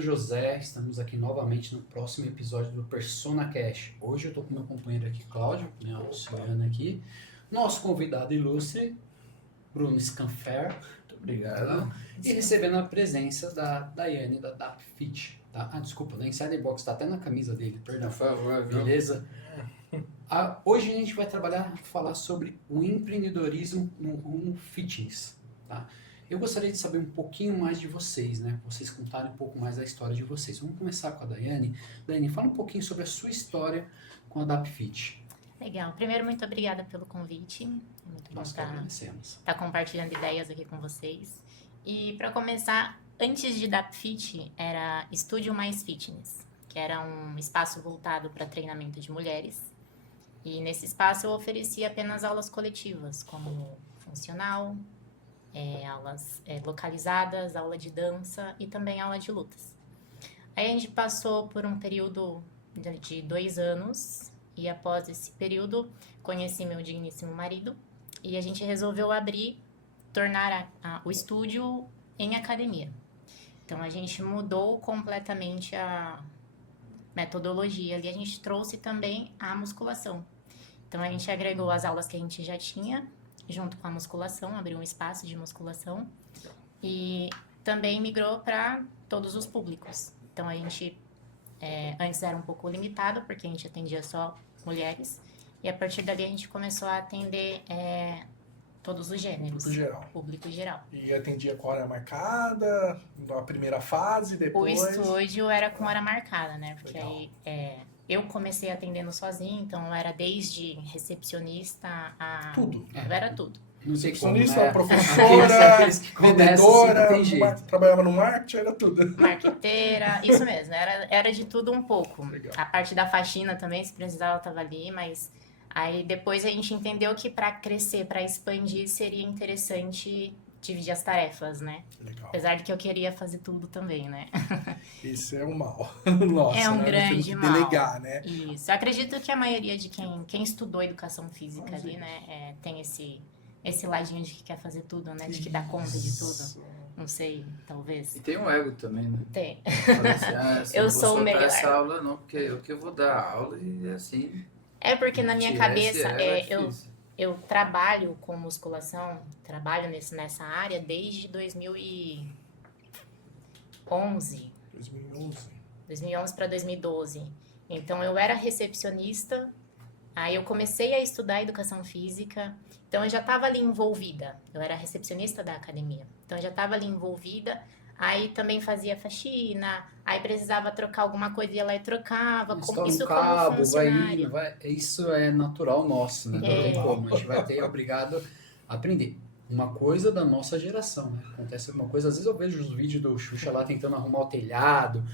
sou José, estamos aqui novamente no próximo episódio do Persona Cash. Hoje eu tô com meu companheiro aqui, Cláudio, né, auxiliando aqui. Nosso convidado ilustre, Bruno Scanfer. Muito obrigado. E recebendo a presença da Daiane, da DapFit. Tá? Desculpa, da Insider Box, tá até na camisa dele, perdão. Por favor, viu? Beleza? Hoje a gente vai falar sobre o empreendedorismo no rumo fitness, tá? Eu gostaria de saber um pouquinho mais de vocês, né? Vocês contarem um pouco mais da história de vocês. Vamos começar com a Daiane. Daiane, fala um pouquinho sobre a sua história com a DapFit. Legal. Primeiro, muito obrigada pelo convite. É muito bom Nós que agradecemos. estar compartilhando ideias aqui com vocês. E para começar, antes de DapFit, era Estúdio Mais Fitness, que era um espaço voltado para treinamento de mulheres. E nesse espaço eu oferecia apenas aulas coletivas, como funcional, aulas localizadas, aula de dança e também aula de lutas. Aí a gente passou por um período de 2 anos e após esse período conheci meu digníssimo marido e a gente resolveu tornar o estúdio em academia. Então a gente mudou completamente a metodologia ali, a gente trouxe também a musculação. Então a gente agregou as aulas que a gente já tinha junto com a musculação, abriu um espaço de musculação e também migrou para todos os públicos. Então a gente antes era um pouco limitado porque a gente atendia só mulheres e a partir dali a gente começou a atender todos os gêneros. Público geral. E atendia com hora marcada, na primeira fase, depois... O estúdio era com hora marcada, né? Porque Legal. aí eu comecei atendendo sozinha, então eu era desde recepcionista a... Tudo. Eu era tudo. Não sei como, Recepcionista, né? professora, Aqueles que começam assim, não tem jeito. trabalhava no marketing, era tudo. Marqueteira, isso mesmo, era de tudo um pouco. Legal. A parte da faxina também, se precisava, eu estava ali, mas aí depois a gente entendeu que para crescer, para expandir, seria interessante dividir as tarefas, né? Legal. Apesar de que eu queria fazer tudo também, né? Esse é um mal. Nossa, É um né? grande Temos que mal. delegar, né? Isso. Eu acredito que a maioria de quem estudou educação física ali, né, tem esse ladinho de que quer fazer tudo, né? De que dá conta de tudo. Isso. Não sei, talvez. E tem um ego também, né? Tem. Fala assim, Eu não sou o vou soltar melhor. essa aula não, porque eu que vou dar aula e assim... É porque na minha tirar esse cabeça, ego é difícil. eu trabalho com musculação, trabalho nessa área desde 2011. 2011 para 2012. Então, eu era recepcionista, aí eu comecei a estudar educação física, então eu já estava ali envolvida. Eu era recepcionista da academia, então eu já estava ali envolvida. Aí também fazia faxina, aí precisava trocar alguma coisa, ia lá e trocava. Instala Isso um como cabo, vai funcionário. indo, isso é natural nosso, né? Não tem como, a gente vai ter obrigado a aprender. Uma coisa da nossa geração, né? Acontece alguma coisa, às vezes eu vejo os vídeos do Xuxa lá tentando arrumar o telhado,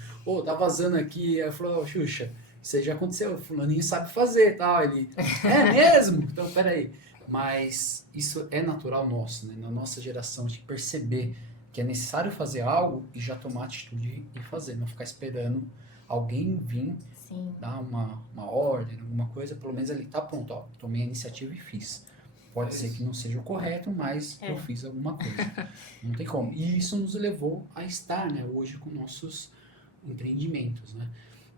tá vazando aqui, aí eu falo, Xuxa, isso aí já aconteceu, o fulaninho sabe fazer, tal, ele, é mesmo? Então, peraí. Mas isso é natural nosso, né? Na nossa geração, de perceber que é necessário fazer algo e já tomar atitude e fazer, não ficar esperando alguém vir Sim. dar uma ordem, alguma coisa, pelo menos ele tá pronto, ó, tomei a iniciativa e fiz. Pode ser que não seja o correto, mas eu fiz alguma coisa. Não tem como. E isso nos levou a estar, né, hoje com nossos empreendimentos, né?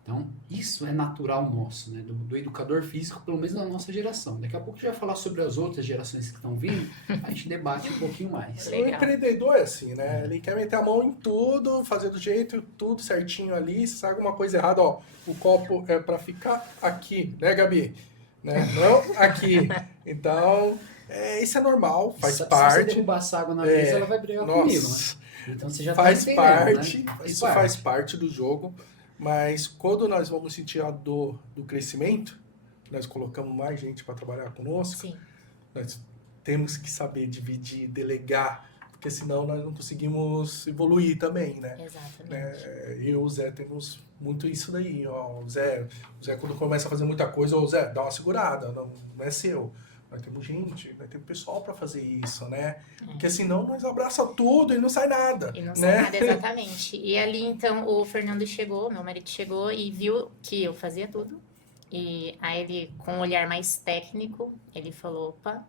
Então, isso é natural nosso, né, do educador físico, pelo menos da nossa geração. Daqui a pouco a gente vai falar sobre as outras gerações que estão vindo, a gente debate um pouquinho mais. O Legal. empreendedor é assim, né? Ele quer meter a mão em tudo, fazer do jeito, tudo certinho ali. Se sai alguma coisa errada, ó, o copo é pra ficar aqui, né, Gabi? Né? Não aqui. Então, isso é normal, faz Se você parte. derrubar essa água na mesa, ela vai brigar Nossa. comigo, né? Então você já Faz tá entendendo, parte, né? isso faz parte do jogo, mas quando nós vamos sentir a dor do crescimento, nós colocamos mais gente para trabalhar conosco, Sim. nós temos que saber dividir, delegar, porque senão nós não conseguimos evoluir também, né? Exatamente. Eu e o Zé temos muito isso daí, ó. O Zé quando começa a fazer muita coisa, ô Zé, dá uma segurada, não é seu. Nós temos gente, nós temos pessoal para fazer isso, né? Porque senão nós abraça tudo e não sai nada. E não né? sai nada, exatamente. E ali, então, o Fernando chegou, meu marido chegou e viu que eu fazia tudo. E aí ele, com um olhar mais técnico, ele falou, opa,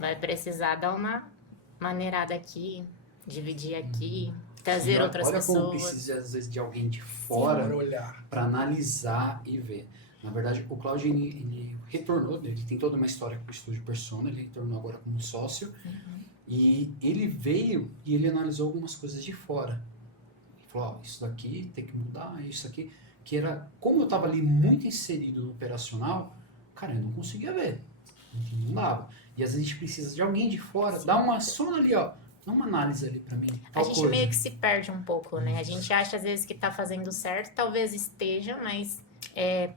vai precisar dar uma maneirada aqui, dividir aqui, trazer outras olha como pessoas. precisa, às vezes, de alguém de Para fora olhar. para analisar e ver. Na verdade, o Cláudio, ele retornou, ele tem toda uma história com o Estúdio Persona, ele retornou agora como sócio, e ele veio e ele analisou algumas coisas de fora. Ele falou, ó, isso daqui tem que mudar, isso aqui, que era, como eu estava ali muito inserido no operacional, cara, eu não conseguia ver, não dava. E às vezes a gente precisa de alguém de fora, dá uma só ali, ó, dá uma análise ali para mim, A tal gente coisa. meio que se perde um pouco, né? A gente acha às vezes que tá fazendo certo, talvez esteja, mas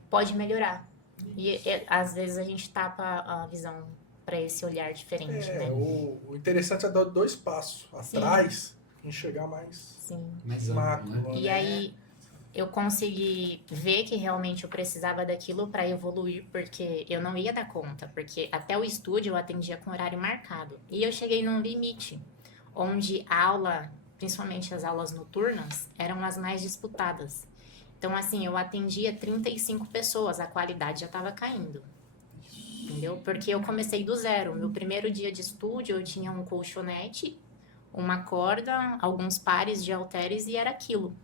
pode melhorar. E às vezes a gente tapa a visão para esse olhar diferente, né? O interessante é dar 2 passos atrás e enxergar mais Sim. Mais amplo, macro, né? E aí eu consegui ver que realmente eu precisava daquilo para evoluir, porque eu não ia dar conta, porque até o estúdio eu atendia com horário marcado. E eu cheguei num limite, onde a aula, principalmente as aulas noturnas, eram as mais disputadas. Então, assim, eu atendia 35 pessoas, a qualidade já estava caindo. Entendeu? Porque eu comecei do zero. Meu primeiro dia de estúdio, eu tinha um colchonete, uma corda, alguns pares de halteres e era aquilo.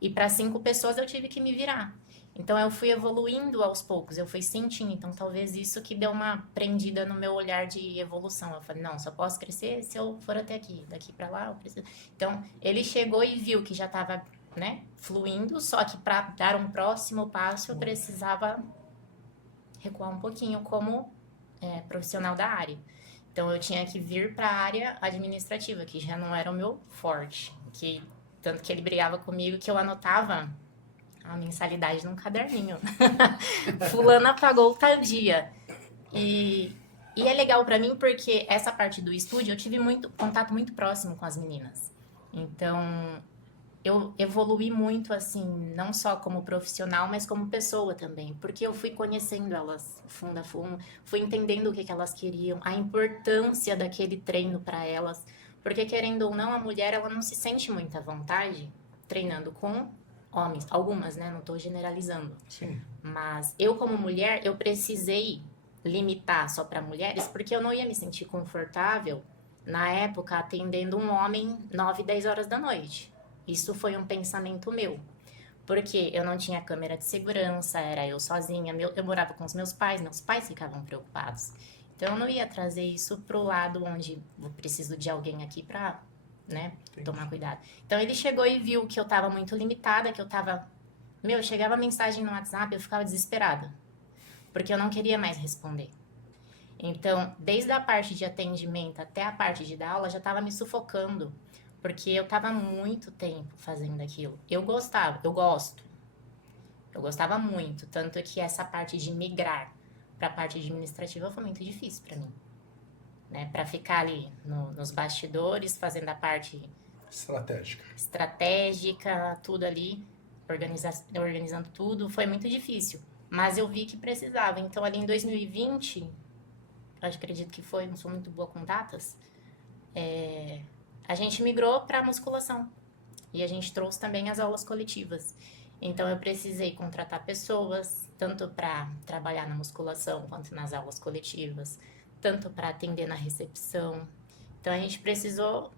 E para 5 pessoas eu tive que me virar. Então eu fui evoluindo aos poucos, eu fui sentindo. Então talvez isso que deu uma prendida no meu olhar de evolução. Eu falei, não, só posso crescer se eu for até aqui. Daqui para lá eu preciso. Então ele chegou e viu que já estava, né, fluindo, só que para dar um próximo passo eu precisava recuar um pouquinho como profissional da área. Então eu tinha que vir para a área administrativa, que já não era o meu forte. Tanto que ele brigava comigo que eu anotava a mensalidade num caderninho. Fulana pagou tal dia. E é legal para mim porque essa parte do estúdio eu tive contato muito próximo com as meninas. Então eu evoluí muito, assim, não só como profissional, mas como pessoa também. Porque eu fui conhecendo elas fundo a fundo, fui entendendo o que elas queriam, a importância daquele treino para elas. Porque, querendo ou não, a mulher, ela não se sente muito à vontade treinando com homens. Algumas, né? Não estou generalizando. Sim. Mas eu, como mulher, eu precisei limitar só para mulheres, porque eu não ia me sentir confortável, na época, atendendo um homem 9, 10 horas da noite. Isso foi um pensamento meu. Porque eu não tinha câmera de segurança, era eu sozinha, eu morava com os meus pais ficavam preocupados. Então eu não ia trazer isso pro lado onde eu preciso de alguém aqui pra, né, tomar cuidado. Então ele chegou e viu que eu tava muito limitada, que eu tava... chegava mensagem no WhatsApp, eu ficava desesperada. Porque eu não queria mais responder. Então, desde a parte de atendimento até a parte de dar aula, já tava me sufocando. Porque eu tava muito tempo fazendo aquilo. Eu gostava muito. Tanto que essa parte de migrar para a parte administrativa foi muito difícil para mim. Né? Para ficar ali nos bastidores, fazendo a parte estratégica, tudo ali, organizando tudo, foi muito difícil. Mas eu vi que precisava. Então, ali em 2020, eu acredito que foi, não sou muito boa com datas, a gente migrou para a musculação. E a gente trouxe também as aulas coletivas. Então, eu precisei contratar pessoas, tanto para trabalhar na musculação, quanto nas aulas coletivas, tanto para atender na recepção. Então, a gente precisou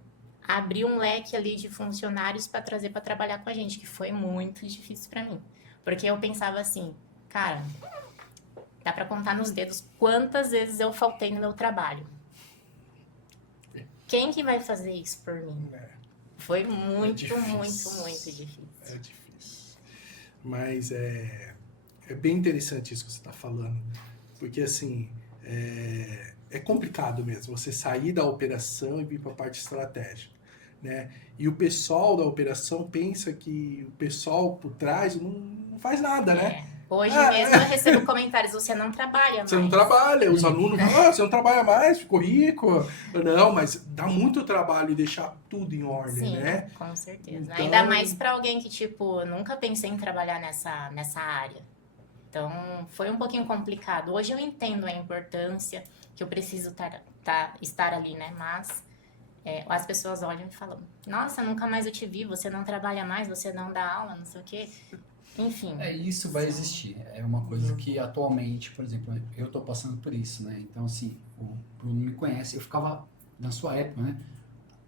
abrir um leque ali de funcionários para trazer para trabalhar com a gente, que foi muito difícil para mim. Porque eu pensava assim, cara, dá para contar nos dedos quantas vezes eu faltei no meu trabalho. Quem que vai fazer isso por mim? Foi muito difícil. É difícil. Mas é bem interessante isso que você está falando. Porque, assim, é complicado mesmo você sair da operação e vir para a parte estratégica. Né? E o pessoal da operação pensa que o pessoal por trás não faz nada, né? Hoje mesmo eu recebo comentários, você não trabalha mais. Você não trabalha, os alunos falam, você não trabalha mais, ficou rico. Não, mas dá muito trabalho deixar tudo em ordem, Sim, né? Com certeza. Então... Ainda mais para alguém que, tipo, eu nunca pensei em trabalhar nessa área. Então, foi um pouquinho complicado. Hoje eu entendo a importância, que eu preciso estar ali, né? Mas as pessoas olham e falam, nossa, nunca mais eu te vi, você não trabalha mais, você não dá aula, não sei o quê. Enfim. Isso vai existir. É uma coisa que atualmente, por exemplo, eu tô passando por isso, né? Então, assim, o Bruno me conhece, eu ficava, na sua época, né?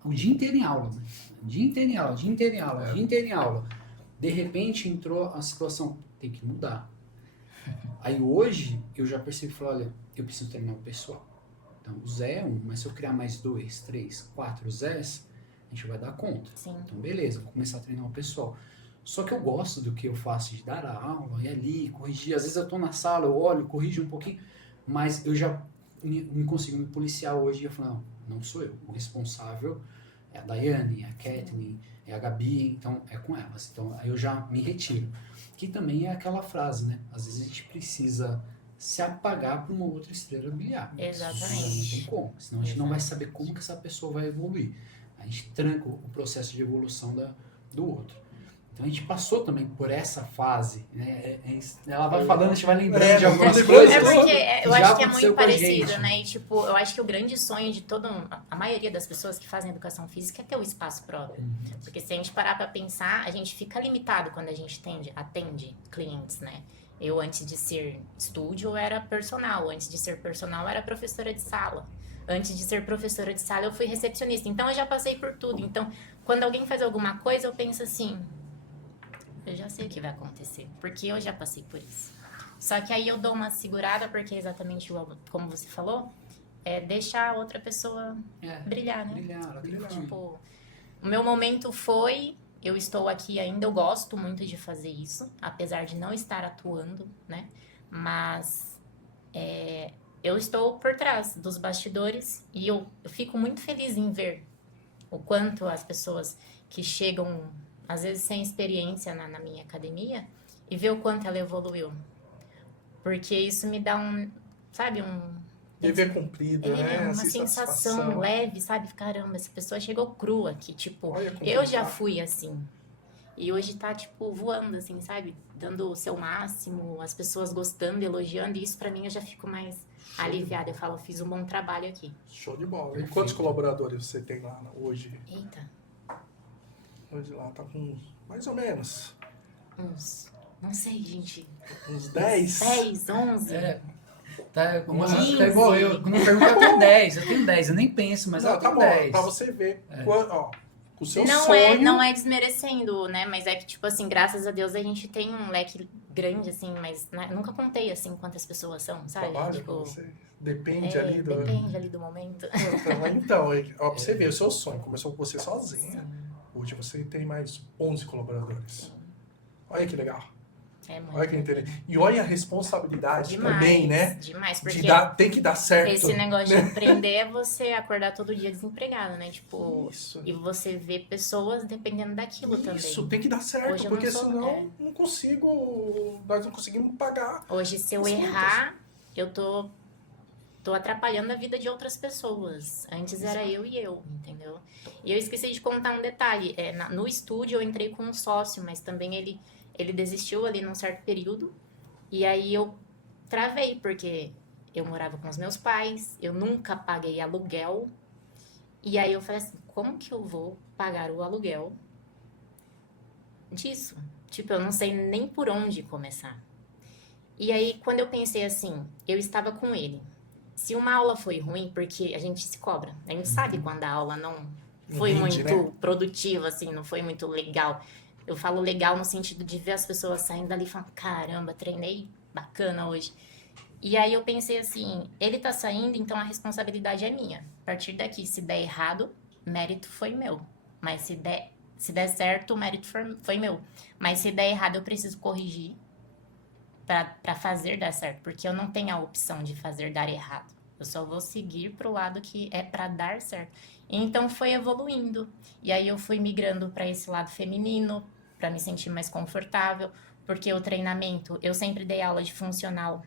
o dia inteiro em aula, né? Dia inteiro em aula, dia inteiro em aula, dia inteiro em aula. De repente entrou a situação, tem que mudar. Aí hoje eu já percebi, falei, olha, eu preciso treinar o pessoal. Então o Zé é um, mas se eu criar mais 2, 3, 4 Zés, a gente vai dar conta. Sim. Então beleza, vou começar a treinar o pessoal. Só que eu gosto do que eu faço, de dar a aula, ir ali, corrigir. Às vezes eu tô na sala, eu olho, corrijo um pouquinho, mas eu já me consigo me policiar hoje e eu falo, não sou eu. O responsável é a Daiane, é a Kathleen, é a Gabi, então é com elas. Então aí eu já me retiro. Que também é aquela frase, né? Às vezes a gente precisa se apagar para uma outra estrela brilhar. Exatamente. Não tem como. Senão a gente não vai saber como que essa pessoa vai evoluir. A gente tranca o processo de evolução do outro. Então a gente passou também por essa fase, né? Ela vai falando, a gente vai lembrando de algumas coisas. É porque eu já acho que é aconteceu muito com a parecido, gente. né? E, tipo, eu acho que o grande sonho de a maioria das pessoas que fazem educação física é ter o espaço próprio. Porque se a gente parar pra pensar, a gente fica limitado quando a gente atende clientes, né? Eu, antes de ser estúdio, era personal. Antes de ser personal, eu era professora de sala. Antes de ser professora de sala, eu fui recepcionista. Então, eu já passei por tudo. Então, quando alguém faz alguma coisa, eu penso assim... Eu já sei o que vai acontecer, porque eu já passei por isso. Só que aí eu dou uma segurada, porque é exatamente como você falou, é deixar a outra pessoa brilhar, né? Brilhar. Tipo, o meu momento foi, eu estou aqui ainda, eu gosto muito de fazer isso, apesar de não estar atuando, né? Mas eu estou por trás dos bastidores e eu fico muito feliz em ver o quanto as pessoas que chegam... às vezes sem experiência na minha academia, e ver o quanto ela evoluiu. Porque isso me dá Dever cumprido, né? uma Assim, sensação satisfação. leve, sabe? Caramba, essa pessoa chegou crua aqui, tipo, Olha como eu que já tá. fui assim. E hoje tá, tipo, voando, assim, sabe? Dando o seu máximo, as pessoas gostando, elogiando, e isso pra mim eu já fico mais aliviada. Eu falo, eu fiz um bom trabalho aqui. Show de bola. E Perfeito. quantos colaboradores você tem lá hoje? Eita, Hoje lá tá com mais ou menos não sei, gente, uns 10. 10, 11... Tá Quinze. igual eu. Quando eu pergunto, eu tenho 10. Eu tenho 10. Eu nem penso, mas Não, eu tá tenho bom, 10. pra você ver. Ó, o seu Não sonho... não é desmerecendo, né? Mas é que, tipo assim, graças a Deus a gente tem um leque grande, assim, mas né, nunca contei, assim, quantas pessoas são, sabe? Trabalho pra Tipo, você. Depende ali do... depende ali do momento. Então, ó, pra você ver, o seu sonho começou com você sozinha. Hoje você tem mais 11 colaboradores. Olha que legal. É muito. Olha que interessante. E olha a responsabilidade Demais, também, né? demais, porque Tem que dar certo. esse negócio de empreender é você acordar todo dia desempregado, né? Tipo, Isso. e você vê pessoas dependendo daquilo também. Isso, tem que dar certo, Hoje eu porque não sou- senão não consigo, nós não conseguimos pagar. Hoje, se eu As errar, eu tô atrapalhando a vida de outras pessoas. Antes era eu e eu, entendeu? E eu esqueci de contar um detalhe. No estúdio eu entrei com um sócio, mas também ele desistiu ali num certo período. E aí eu travei, porque eu morava com os meus pais, eu nunca paguei aluguel. E aí eu falei assim, como que eu vou pagar o aluguel disso? Tipo, eu não sei nem por onde começar. E aí, quando eu pensei assim, eu estava com ele. Se uma aula foi ruim, porque a gente se cobra. A gente sabe quando a aula não foi Rende, muito né? produtiva, assim, não foi muito legal. Eu falo legal no sentido de ver as pessoas saindo dali e falando, caramba, treinei bacana hoje. E aí eu pensei assim, ele tá saindo, então a responsabilidade é minha. A partir daqui, se der errado, mérito foi meu. Mas se der certo, o mérito foi meu. Mas se der errado, eu preciso corrigir para fazer dar certo, porque eu não tenho a opção de fazer dar errado. Eu só vou seguir pro lado que é para dar certo. Então foi evoluindo. E aí eu fui migrando para esse lado feminino, para me sentir mais confortável, porque o treinamento, eu sempre dei aula de funcional.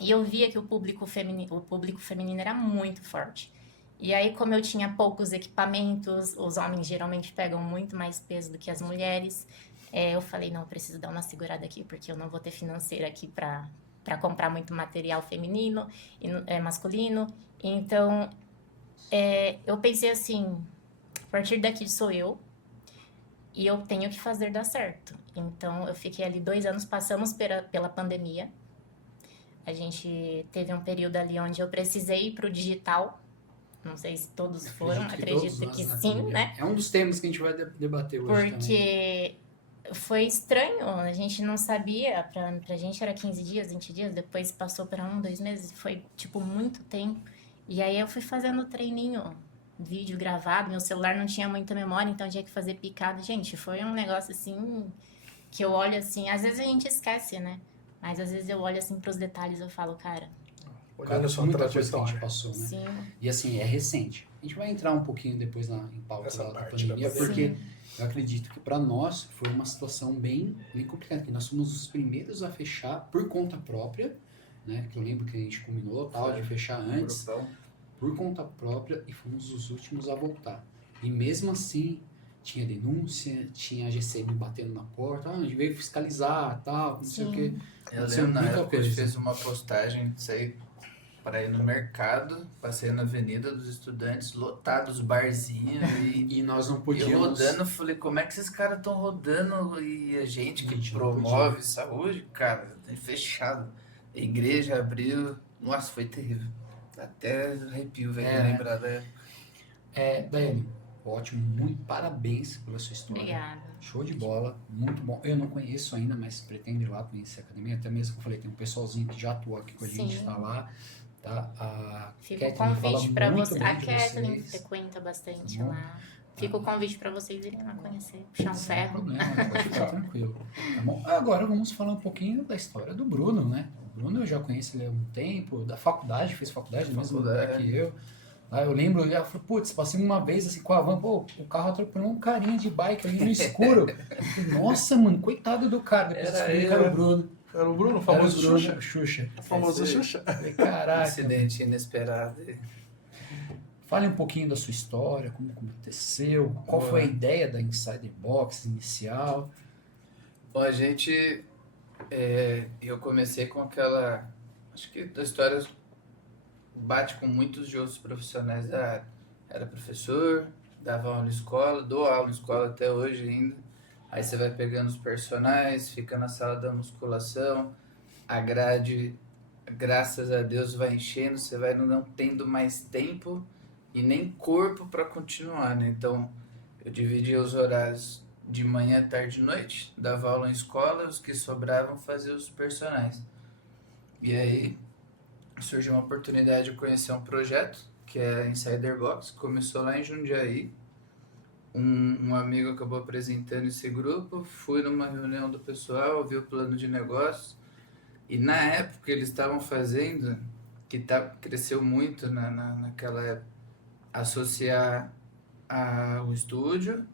E eu via que o público feminino era muito forte. E aí, como eu tinha poucos equipamentos, os homens geralmente pegam muito mais peso do que as mulheres. Eu falei, não, eu preciso dar uma segurada aqui, porque eu não vou ter financeira aqui para comprar muito material feminino e masculino. Então, eu pensei assim, a partir daqui sou eu, e eu tenho que fazer dar certo. Então, eu fiquei ali 2 anos, passamos pela pandemia. A gente teve um período ali onde eu precisei ir para o digital, Não sei se todos foram, todos acredito nós que na sim, família. né? É um dos temas que a gente vai debater hoje também. Porque foi estranho, a gente não sabia, pra gente era 15 dias, 20 dias, depois passou para 1, 2 meses, foi tipo muito tempo. E aí eu fui fazendo treininho, vídeo gravado, meu celular não tinha muita memória, então eu tinha que fazer picado. Gente, foi um negócio assim, que eu olho assim, às vezes a gente esquece, né? Mas às vezes eu olho assim pros detalhes e eu falo, cara, Olhando a sua muita coisa que a gente trajetória. passou, né? sim, E assim, é recente. A gente vai entrar um pouquinho depois em pauta Essa lá da parte da pandemia, pandemia. porque eu acredito que para nós foi uma situação bem complicada, que nós fomos os primeiros a fechar por conta própria, né? Que eu lembro que a gente combinou tal de fechar antes, Grupão. por conta própria, e fomos os últimos a voltar. E mesmo assim, tinha denúncia, tinha a GCM batendo na porta, a gente veio fiscalizar, tal, não sei o sim. quê. Eu Aconteceu lembro na muita época a gente coisa. fez uma postagem, saí para ir no mercado, passei na Avenida dos Estudantes, lotados, barzinhos E nós não e podíamos... rodando, falei, como é que esses caras estão rodando e a gente que A gente não promove saúde, cara, tá fechado. A igreja abriu, nossa, foi terrível. Até arrepio, velho, É. lembrar da época. Daiane, ótimo, muito parabéns pela sua história. Obrigada. Show de bola, muito bom. Eu não conheço ainda, mas pretendo ir lá conhecer a academia. Até mesmo que eu falei, tem um pessoalzinho que já atua aqui com a gente, Sim. está lá. Tá? A Fica o Kathleen fala convite para muito você. bem A de Kathleen vocês. frequenta bastante Tá bom? lá. Fica o convite para vocês irem lá conhecer, puxar um Sem ferro. problema, pode ficar tranquilo. Tá bom? Agora vamos falar um pouquinho da história do Bruno, né? O Bruno eu já conheço ele há um tempo, da faculdade, fez faculdade no mesmo lugar que eu. Lá eu lembro, eu falei, putz, passei uma vez assim com a van, pô, o carro atropelou um carinha de bike ali no escuro. Eu falei, nossa, mano, coitado do cara. Depois Era descobri que ele, era né? o Bruno. Era o Bruno, o Era o famoso Bruno, Xuxa. Xuxa. O famoso Esse- Xuxa. Falei, caraca. Acidente inesperado. Fale um pouquinho da sua história, como aconteceu, qual foi a ideia da Insider Box inicial. Bom, a gente. Eu comecei com aquela. Acho que a história bate com muitos de outros profissionais da área. Era professor, dava aula em escola, dou aula em escola até hoje ainda. Aí você vai pegando os personagens, fica na sala da musculação, a grade, graças a Deus, vai enchendo, você vai não tendo mais tempo e nem corpo para continuar, né? Então, eu dividia os horários de manhã, tarde e noite, dava aula em escola, os que sobravam fazia os personagens. E aí surgiu uma oportunidade de conhecer um projeto, que é a Insider Box, começou lá em Jundiaí. Um amigo acabou apresentando esse grupo, fui numa reunião do pessoal, vi o plano de negócio, e na época eles estavam fazendo, cresceu muito naquela época, associar o estúdio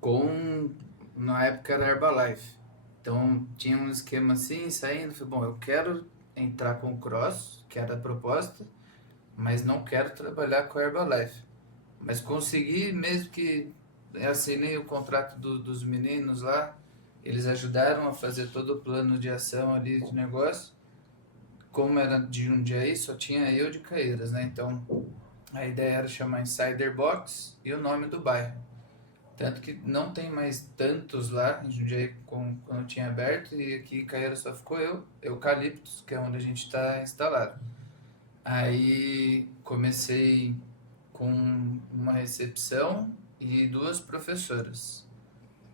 com, na época era Herbalife. Então tinha um esquema assim, saindo, falei, bom, eu quero entrar com o Cross, que era a proposta, mas não quero trabalhar com a Herbalife. Mas consegui, mesmo que assinei o contrato dos meninos lá, eles ajudaram a fazer todo o plano de ação ali de negócio. Como era de Jundiaí, só tinha eu de Caeiras, né? Então a ideia era chamar Insider Box e o nome do bairro. Tanto que não tem mais tantos lá em Jundiaí como quando tinha aberto, e aqui em Caeiras só ficou eu, Eucaliptus, que é onde a gente está instalado. Aí comecei com uma recepção e 2 professoras.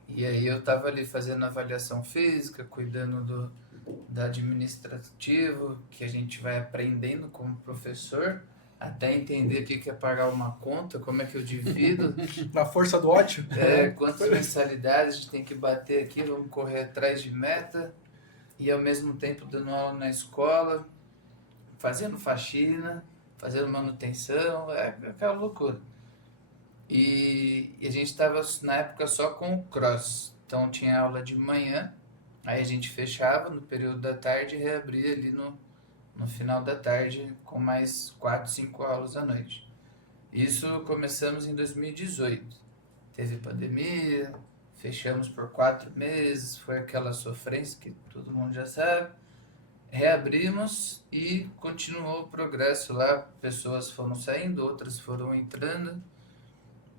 E aí eu estava ali fazendo avaliação física, cuidando da administrativo, que a gente vai aprendendo como professor, até entender o que é pagar uma conta, como é que eu divido, Na força do ódio. quantas mensalidades a gente tem que bater aqui, vamos correr atrás de meta, e ao mesmo tempo dando aula na escola, fazendo faxina, fazendo manutenção, aquela loucura. E a gente estava na época só com o cross, então tinha aula de manhã, aí a gente fechava no período da tarde e reabria ali no final da tarde com mais 4, 5 aulas à noite. Isso começamos em 2018. Teve pandemia, fechamos por 4 meses, foi aquela sofrência que todo mundo já sabe. Reabrimos e continuou o progresso lá. Pessoas foram saindo, outras foram entrando.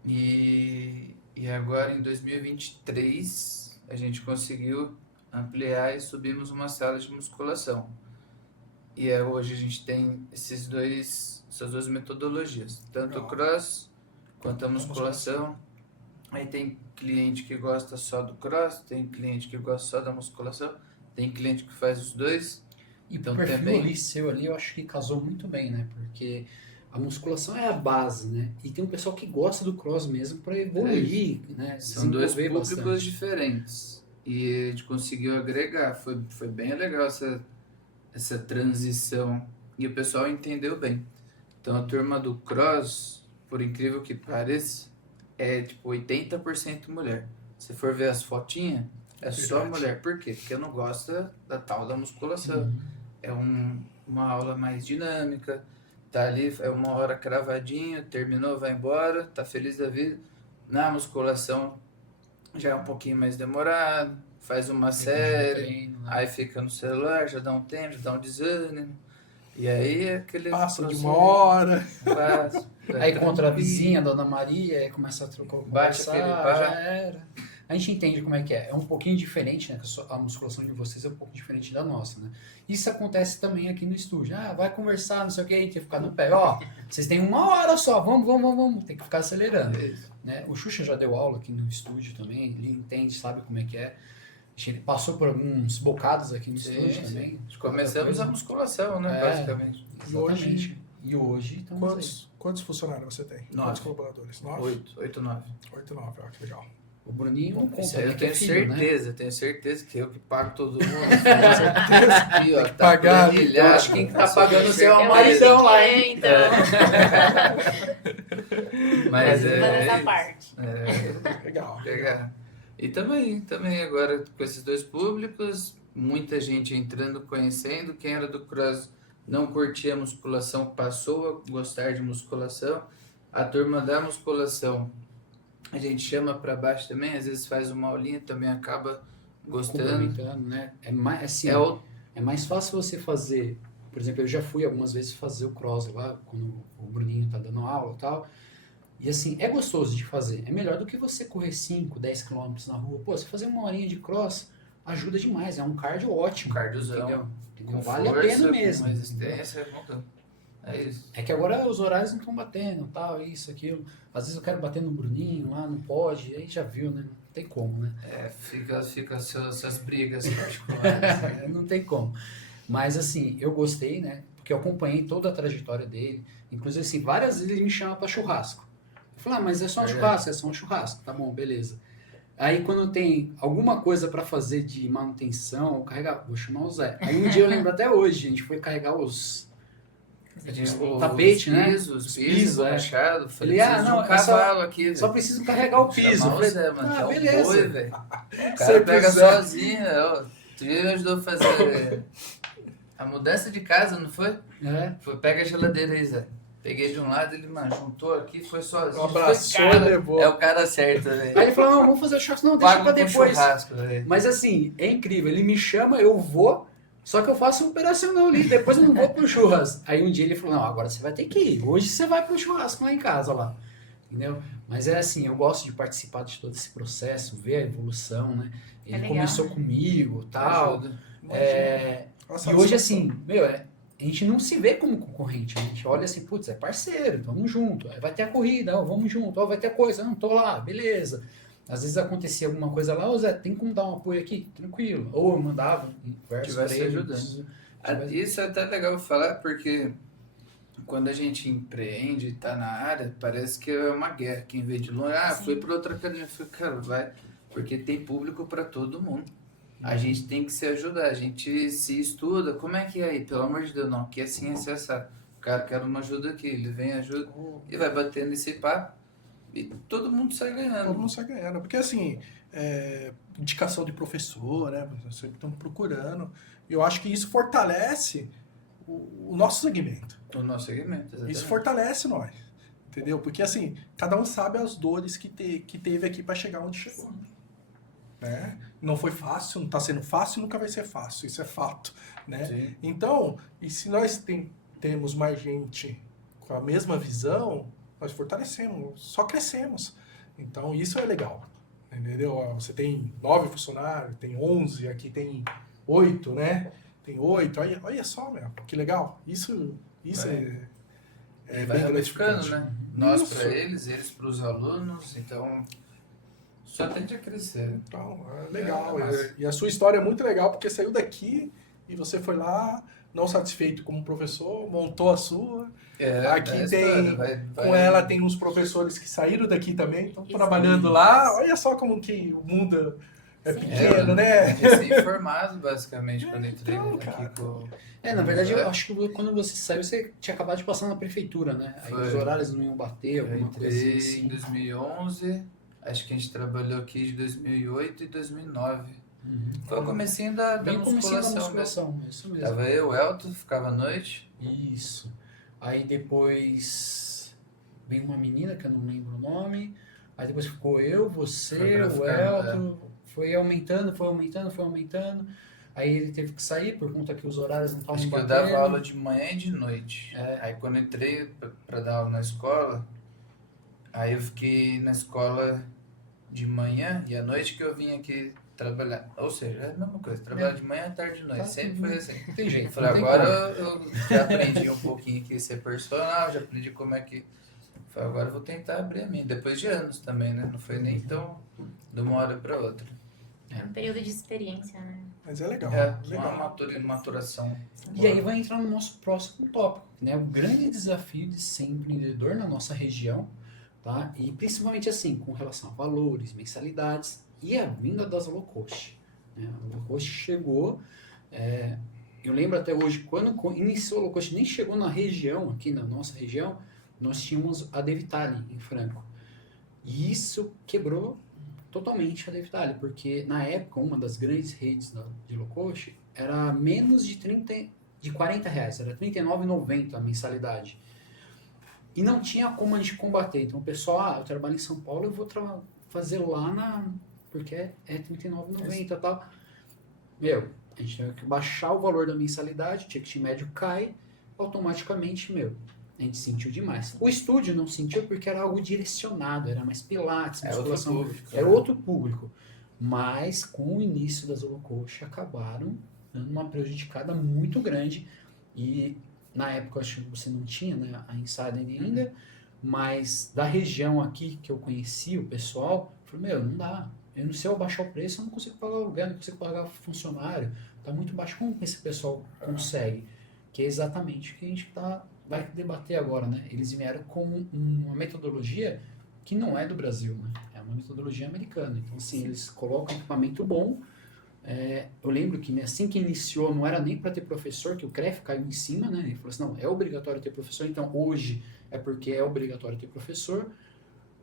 E agora em 2023 a gente conseguiu ampliar e subimos uma sala de musculação. hoje a gente tem essas duas metodologias, tanto o Legal. cross quanto a musculação. Aí tem cliente que gosta só do cross, tem cliente que gosta só da musculação, tem cliente que faz os dois. E Então o perfil também- ali seu ali, eu acho que casou muito bem, né? Porque a musculação é a base, né? E tem um pessoal que gosta do cross mesmo para evoluir, né? São dois Desenvolver públicos bastante. diferentes. E a gente conseguiu agregar. Foi bem legal essa transição. E o pessoal entendeu bem. Então a turma do cross, por incrível que pareça, é tipo 80% mulher. Se for ver as fotinhas, é só Verdade. mulher. Por quê? Porque não gosta da tal da musculação. Uhum. É uma aula mais dinâmica. Tá ali, é uma hora cravadinho, terminou, vai embora, tá feliz da vida. Na musculação já é um pouquinho mais demorado, faz uma série, Treino, né? aí fica no celular, já dá um tempo, já dá um desânimo. E aí é aquele Passa de processo, uma hora. passa, vai Aí contra a tranquilo. vizinha, a Dona Maria, aí começa a trocar, Bate conversar, aquele papo. já era. A gente entende como é que é. É um pouquinho diferente, né? Que a musculação de vocês é um pouco diferente da nossa, né? Isso acontece também aqui no estúdio. Ah, vai conversar, não sei o que, tem que ficar no pé. Ó, vocês têm uma hora só, vamos. Tem que ficar acelerando. É isso. Né? O Xuxa já deu aula aqui no estúdio também, ele entende, sabe como é que é. Ele passou por alguns bocados aqui no Sim, estúdio sim. também. Começamos a musculação, né, É. basicamente. Exatamente. E hoje estamos aí. Quantos funcionários você tem? 9. Quantos colaboradores? 9? 8, 9. 8, 9, ó, que legal. O Bruninho não Isso conta, aí né, eu que é tenho filho, né? certeza, tenho certeza que eu que pago todo mundo. Aqui, ó, Tem que pagar, Eu acho que quem tá pagando o seu é o Eu maridão acho lá, que hein? então. Mas Vou é essa isso. parte. Legal. Pegar. E também agora com esses dois públicos, muita gente entrando, conhecendo. Quem era do cross não curtia a musculação, passou a gostar de musculação. A turma da musculação, a gente chama para baixo também, às vezes faz uma aulinha, também acaba gostando. Complementando, né? É mais, assim, É o é mais fácil você fazer. Por exemplo, eu já fui algumas vezes fazer o cross lá, quando o Bruninho tá dando aula e tal. E assim, é gostoso de fazer. É melhor do que você correr 5, 10 quilômetros na rua. Pô, você fazer uma horinha de cross ajuda demais. É um cardio ótimo. cardiozão, Entendeu? com Vale força, a pena com mesmo. resistência, com tudo. É isso. É que agora os horários não estão batendo, tal, isso, aquilo. Às vezes eu quero bater no Bruninho lá, não pode. Aí já viu, né? Não tem como, né? Fica suas brigas particulares. Não tem como. Mas assim, eu gostei, né? Porque eu acompanhei toda a trajetória dele. Inclusive, assim, várias vezes ele me chama para churrasco. Eu falei, mas é só um Verdade. churrasco, é só um churrasco. Tá bom, beleza. Aí quando tem alguma coisa para fazer de manutenção, carregar, vou chamar o Zé. Aí um dia eu lembro até hoje, a gente foi carregar os tapete, né? Os Os pisos, pisos, é. borrachados. Falei, Ele, preciso de não, um é só- cavalo aqui, velho. Só preciso carregar o piso. Chamar Eu o falei, Zé, mano, que é um beleza. boi, velho. O Sempre cara pega Zé. sozinho, ó. Tu me ajudou a fazer a mudança de casa, não foi? É. Pega a geladeira aí, Zé. Peguei de um lado, ele, mano, juntou aqui, foi sozinho. Um abraçou Foi, cara, e levou. É o cara certo, velho. Aí ele falou, não, vamos fazer o churrasco. Não, deixa Pago pra com depois. churrasco, velho. Mas assim, é incrível. Ele me chama, eu vou, só que eu faço um operacional ali. Depois eu não vou pro churrasco. Aí um dia ele falou, não, agora você vai ter que ir. Hoje você vai pro churrasco lá em casa, lá. Entendeu? Mas é assim, eu gosto de participar de todo esse processo, ver a evolução, né? Ele legal, começou né? comigo, tal. Ajuda. É, Nossa, e hoje, assim, meu, a gente não se vê como concorrente. A gente olha assim, putz, é parceiro, vamos junto. Aí vai ter a corrida, ó, vamos junto. Ó, vai ter a coisa, não, tô lá, beleza. Às vezes acontecia alguma coisa lá, ô Zé, tem como dar um apoio aqui? Tranquilo. Ou eu mandava versos pra Tivesse ele. ajudando. Isso é até legal falar, porque quando a gente empreende e tá na área, parece que é uma guerra. Quem vê de longe, foi para outra academia. Eu falei, cara, vai, porque tem público para todo mundo. A gente tem que se ajudar, a gente se estuda. Como é que é aí? Pelo amor de Deus, não. Aqui é ciência essa. O cara quer uma ajuda aqui, ele vem, ajuda e vai batendo esse papo. E todo mundo sai ganhando. Todo mundo sai ganhando. Porque, assim, indicação de professor, né? Sempre estão procurando. E eu acho que isso fortalece o nosso segmento. O nosso segmento, exatamente. Isso fortalece nós. Entendeu? Porque, assim, cada um sabe as dores que teve aqui para chegar onde chegou. Né? Não foi fácil, não está sendo fácil, nunca vai ser fácil. Isso é fato. Né? Sim. Então, e se nós temos mais gente com a mesma visão, nós fortalecemos, só crescemos. Então, isso é legal. Entendeu? Você tem 9 funcionários, tem 11, aqui tem 8, né? tem 8. Olha só, meu, que legal. Isso é Vai bem ramificando, gratificante. né? Nós Isso. para eles para os alunos, então só tende a crescer. Então, legal. É massa. E a sua história é muito legal, porque saiu daqui e você foi lá, não satisfeito como professor, montou a sua. Aqui É a tem, história, com ela tem uns professores que saíram daqui também, estão Isso. trabalhando lá. Olha só como que o mundo é Sim. pequeno, eu né? recém-formado, basicamente, quando entrei Então, aqui cara. com... Na verdade, eu acho que quando você saiu, você tinha acabado de passar na prefeitura, né? Aí Foi. os horários não iam bater, Eu alguma coisa entrei assim. em 2011, acho que a gente trabalhou aqui de 2008 e 2009. Uhum. Foi o comecinho da Bem comecinho da musculação mesmo. musculação, isso mesmo. Tava eu, o Elton, ficava à noite. Isso. Aí depois veio uma menina que eu não lembro o nome. Aí depois ficou eu, você, Foi pra o ficar, Elton. Foi aumentando. Aí ele teve que sair por conta que os horários não estavam Acho que eu batendo. dava aula de manhã e de noite. É. Aí quando eu entrei pra dar aula na escola, aí eu fiquei na escola de manhã e à noite que eu vim aqui trabalhar. Ou seja, é a mesma coisa, trabalhar de manhã, tarde e de noite. Tá, Sempre foi assim. Não tem jeito. Eu falei, não tem agora como. eu já aprendi um pouquinho aqui ser personal, já aprendi como é que. Falei, agora eu vou tentar abrir a minha. Depois de anos também, né? Não foi nem tão de uma hora para outra. É um período de experiência, né? Mas é legal. É, legal. uma maturação. E aí vai entrar no nosso próximo tópico, né? O grande desafio de ser empreendedor na nossa região, tá? E principalmente assim, com relação a valores, mensalidades e a vinda das low cost, né? A low cost chegou, eu lembro até hoje, quando iniciou a low cost, nem chegou na região, aqui na nossa região, nós tínhamos a Devitale em Franco. E isso quebrou totalmente a Devitale, porque na época uma das grandes redes de low cost era menos de R$40, era R$39,90 a mensalidade. E não tinha como a gente combater. Então o pessoal, eu trabalho em São Paulo, eu vou fazer lá porque é R$39,90 e tal. Meu, a gente teve que baixar o valor da mensalidade, o ticket médio cai, automaticamente, a gente sentiu demais. O estúdio não sentiu porque era algo direcionado, era mais pilates, musculação, era outro público. Mas com o início das low cost acabaram dando uma prejudicada muito grande. E na época acho que você não tinha, né, a Insider ainda, mas da região aqui que eu conheci, o pessoal, falou, não dá. Eu não sei eu baixar o preço, eu não consigo pagar o aluguel, não consigo pagar o funcionário. Tá muito baixo. Como que esse pessoal consegue? Que é exatamente o que a gente vai debater agora, né? Eles vieram com uma metodologia que não é do Brasil, né? É uma metodologia americana. Então, assim, eles colocam equipamento bom. Eu lembro que assim que iniciou, não era nem para ter professor, que o CREF caiu em cima, né? Ele falou assim, não, é obrigatório ter professor, então hoje é porque é obrigatório ter professor,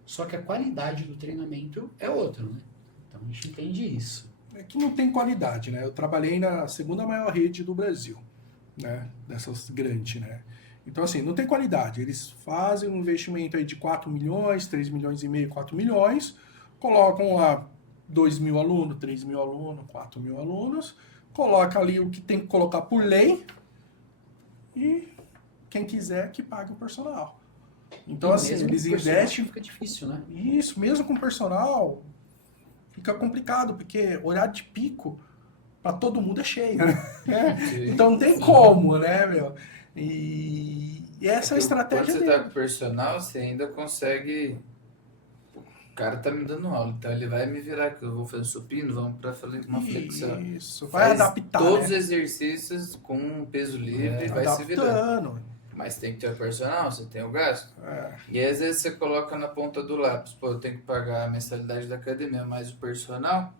só que a qualidade do treinamento é outra, né? Então, a gente entende isso. É que não tem qualidade, né? Eu trabalhei na segunda maior rede do Brasil, né? Dessas grandes, né? Então, assim, não tem qualidade. Eles fazem um investimento aí de 4 milhões, 3 milhões e meio, 4 milhões, colocam lá 2 mil alunos, 3 mil alunos, 4 mil alunos, coloca ali o que tem que colocar por lei e quem quiser que pague o personal. Então, E assim, mesmo eles com o personal investem... Fica difícil, né? Isso, mesmo com personal, fica complicado, porque horário de pico para todo mundo é cheio, né? Então não tem como, né, meu? E essa é a estratégia quando você dele. tá com personal, você ainda consegue... O cara tá me dando aula, então ele vai me virar que eu vou fazer supino, vamos pra uma flexão. Isso, vai Faz adaptar, todos os né? exercícios com peso livre e vai se virando. Adaptando. Mas tem que ter o personal, você tem o gasto. É. E às vezes você coloca na ponta do lápis, pô, eu tenho que pagar a mensalidade da academia, mais o personal,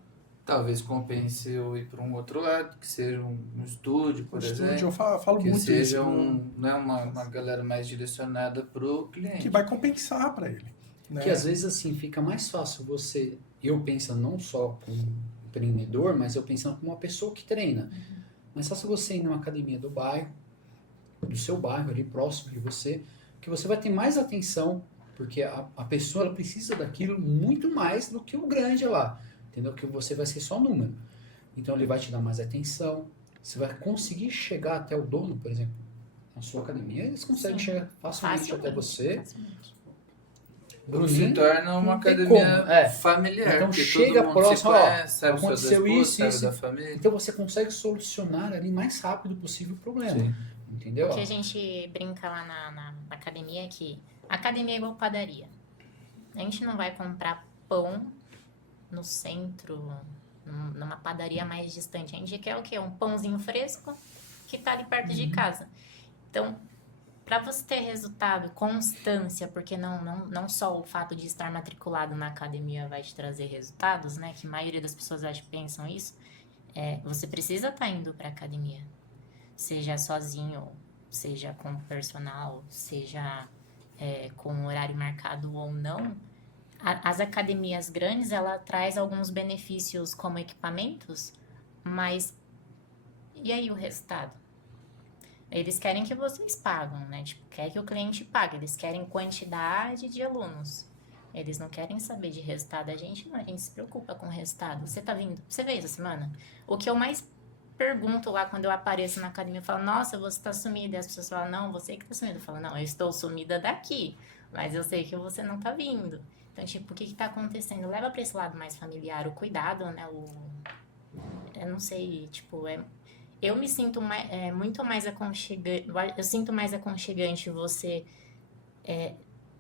talvez compense eu ir para um outro lado, que seja um estúdio, por exemplo. Eu falo Que muito seja isso. uma galera mais direcionada pro cliente. Que vai compensar para ele. Né? Que às vezes assim fica mais fácil você, eu pensando não só como empreendedor, mas eu pensando como uma pessoa que treina. Mas só se você ir numa academia do seu bairro ali próximo de você, que você vai ter mais atenção, porque a pessoa ela precisa daquilo muito mais do que o grande lá, entendeu? Que você vai ser só número. Então ele vai te dar mais atenção, você vai conseguir chegar até o dono, por exemplo, na sua academia, eles conseguem chegar facilmente até você. Se torna uma não tem academia como, é. familiar. Então porque chega todo mundo se próximo, ó, conhece, sabe suas aconteceu esposas, isso, sabe isso. da família. Então você consegue solucionar ali mais rápido possível o problema. Sim. Entendeu? O que a gente brinca lá na academia é que academia é igual padaria. A gente não vai comprar pão no centro, numa padaria mais distante. A gente quer o quê? Um pãozinho fresco que tá ali perto de casa. Então, para você ter resultado, constância, porque não só o fato de estar matriculado na academia vai te trazer resultados, né? Que a maioria das pessoas acho que pensam isso. Você precisa estar indo para academia. Seja sozinho, seja com personal, seja com horário marcado ou não. As academias grandes, ela traz alguns benefícios como equipamentos, mas e aí o resultado? Eles querem que vocês pagam, né? Tipo, quer que o cliente pague. Eles querem quantidade de alunos. Eles não querem saber de resultado. A gente não, a gente se preocupa com o resultado. Você tá vindo? Você veio essa semana? O que eu mais pergunto lá quando eu apareço na academia, eu falo, nossa, você tá sumida. E as pessoas falam, não, você que tá sumida. Eu falo, não, eu estou sumida daqui, mas eu sei que você não tá vindo. Então, tipo, o que tá acontecendo? Leva pra esse lado mais familiar, o cuidado, né? Eu não sei, tipo, eu me sinto muito mais aconchegante. Eu sinto mais aconchegante você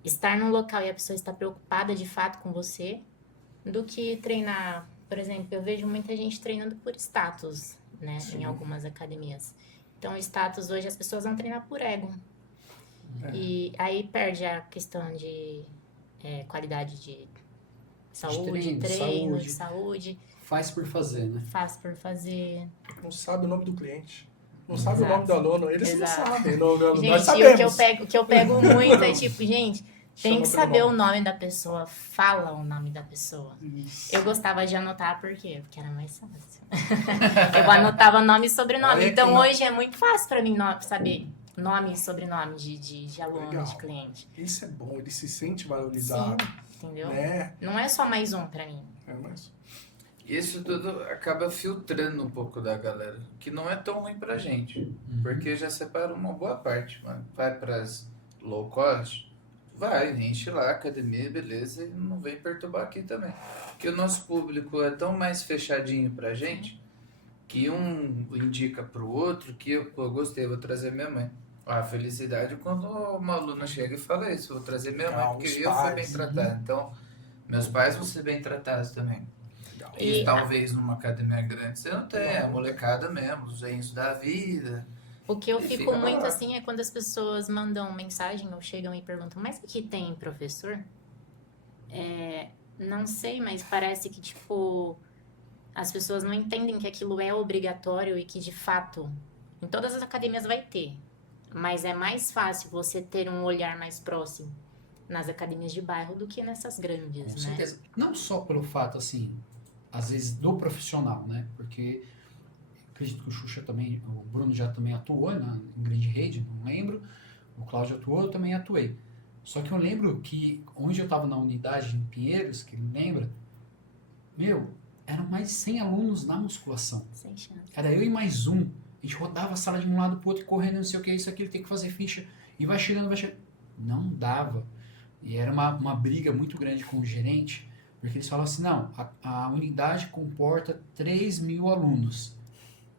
estar num local e a pessoa está preocupada de fato com você do que treinar. Por exemplo, eu vejo muita gente treinando por status, né? Em algumas academias. Então, status hoje as pessoas vão treinar por ego. E aí perde a questão de qualidade de saúde, treino, de saúde. Faz por fazer, né? Faz por fazer. Não sabe o nome do cliente. Não sabe o Exato. nome do aluno. Eles Exato. não sabem. Nós Gente, sabemos. o que eu pego muito é tipo, gente, tem Chama que pelo saber nome. o nome da pessoa. Fala o nome da pessoa. Isso. Eu gostava de anotar, por quê? Porque era mais fácil. Eu anotava nome e sobrenome. Olha Então, que hoje é muito fácil pra mim saber nome e sobrenome de aluno, Legal. de cliente. Isso é bom. Ele se sente valorizado. Sim, entendeu? Né? Não é só mais um pra mim. Mas... Isso tudo acaba filtrando um pouco da galera, que não é tão ruim pra gente, porque já separa uma boa parte, mano. Vai pras low cost, vai, enche lá a academia, beleza, e não vem perturbar aqui também. Porque o nosso público é tão mais fechadinho pra gente, que um indica pro outro, que eu gostei, vou trazer minha mãe. A felicidade quando uma aluna chega e fala isso, vou trazer minha mãe, porque os eu fui bem pais, tratado. Então, meus pais vão ser bem tratados também. E talvez numa academia grande você não tenha, a molecada mesmo, os entes da vida. O que eu E fico fica muito lá. assim é quando as pessoas mandam mensagem ou chegam e perguntam, mas aqui tem professor? Não sei, mas parece que, tipo, as pessoas não entendem que aquilo é obrigatório e que, de fato, em todas as academias vai ter. Mas é mais fácil você ter um olhar mais próximo nas academias de bairro do que nessas grandes, Com né? certeza. Não só pelo fato, assim, às vezes do profissional, né? Porque acredito que o Xuxa também, o Bruno já também atuou em grande rede, não lembro. O Cláudio atuou, eu também atuei. Só que eu lembro que onde eu estava na unidade em Pinheiros, que ele lembra, eram mais de 100 alunos na musculação. Sem chance. Era eu e mais um. A gente rodava a sala de um lado pro outro, correndo, não sei o que, isso aqui, ele tem que fazer ficha. E vai chegando, vai chegando. Não dava. E era uma briga muito grande com o gerente, porque eles falavam assim, não, a unidade comporta 3.000 alunos.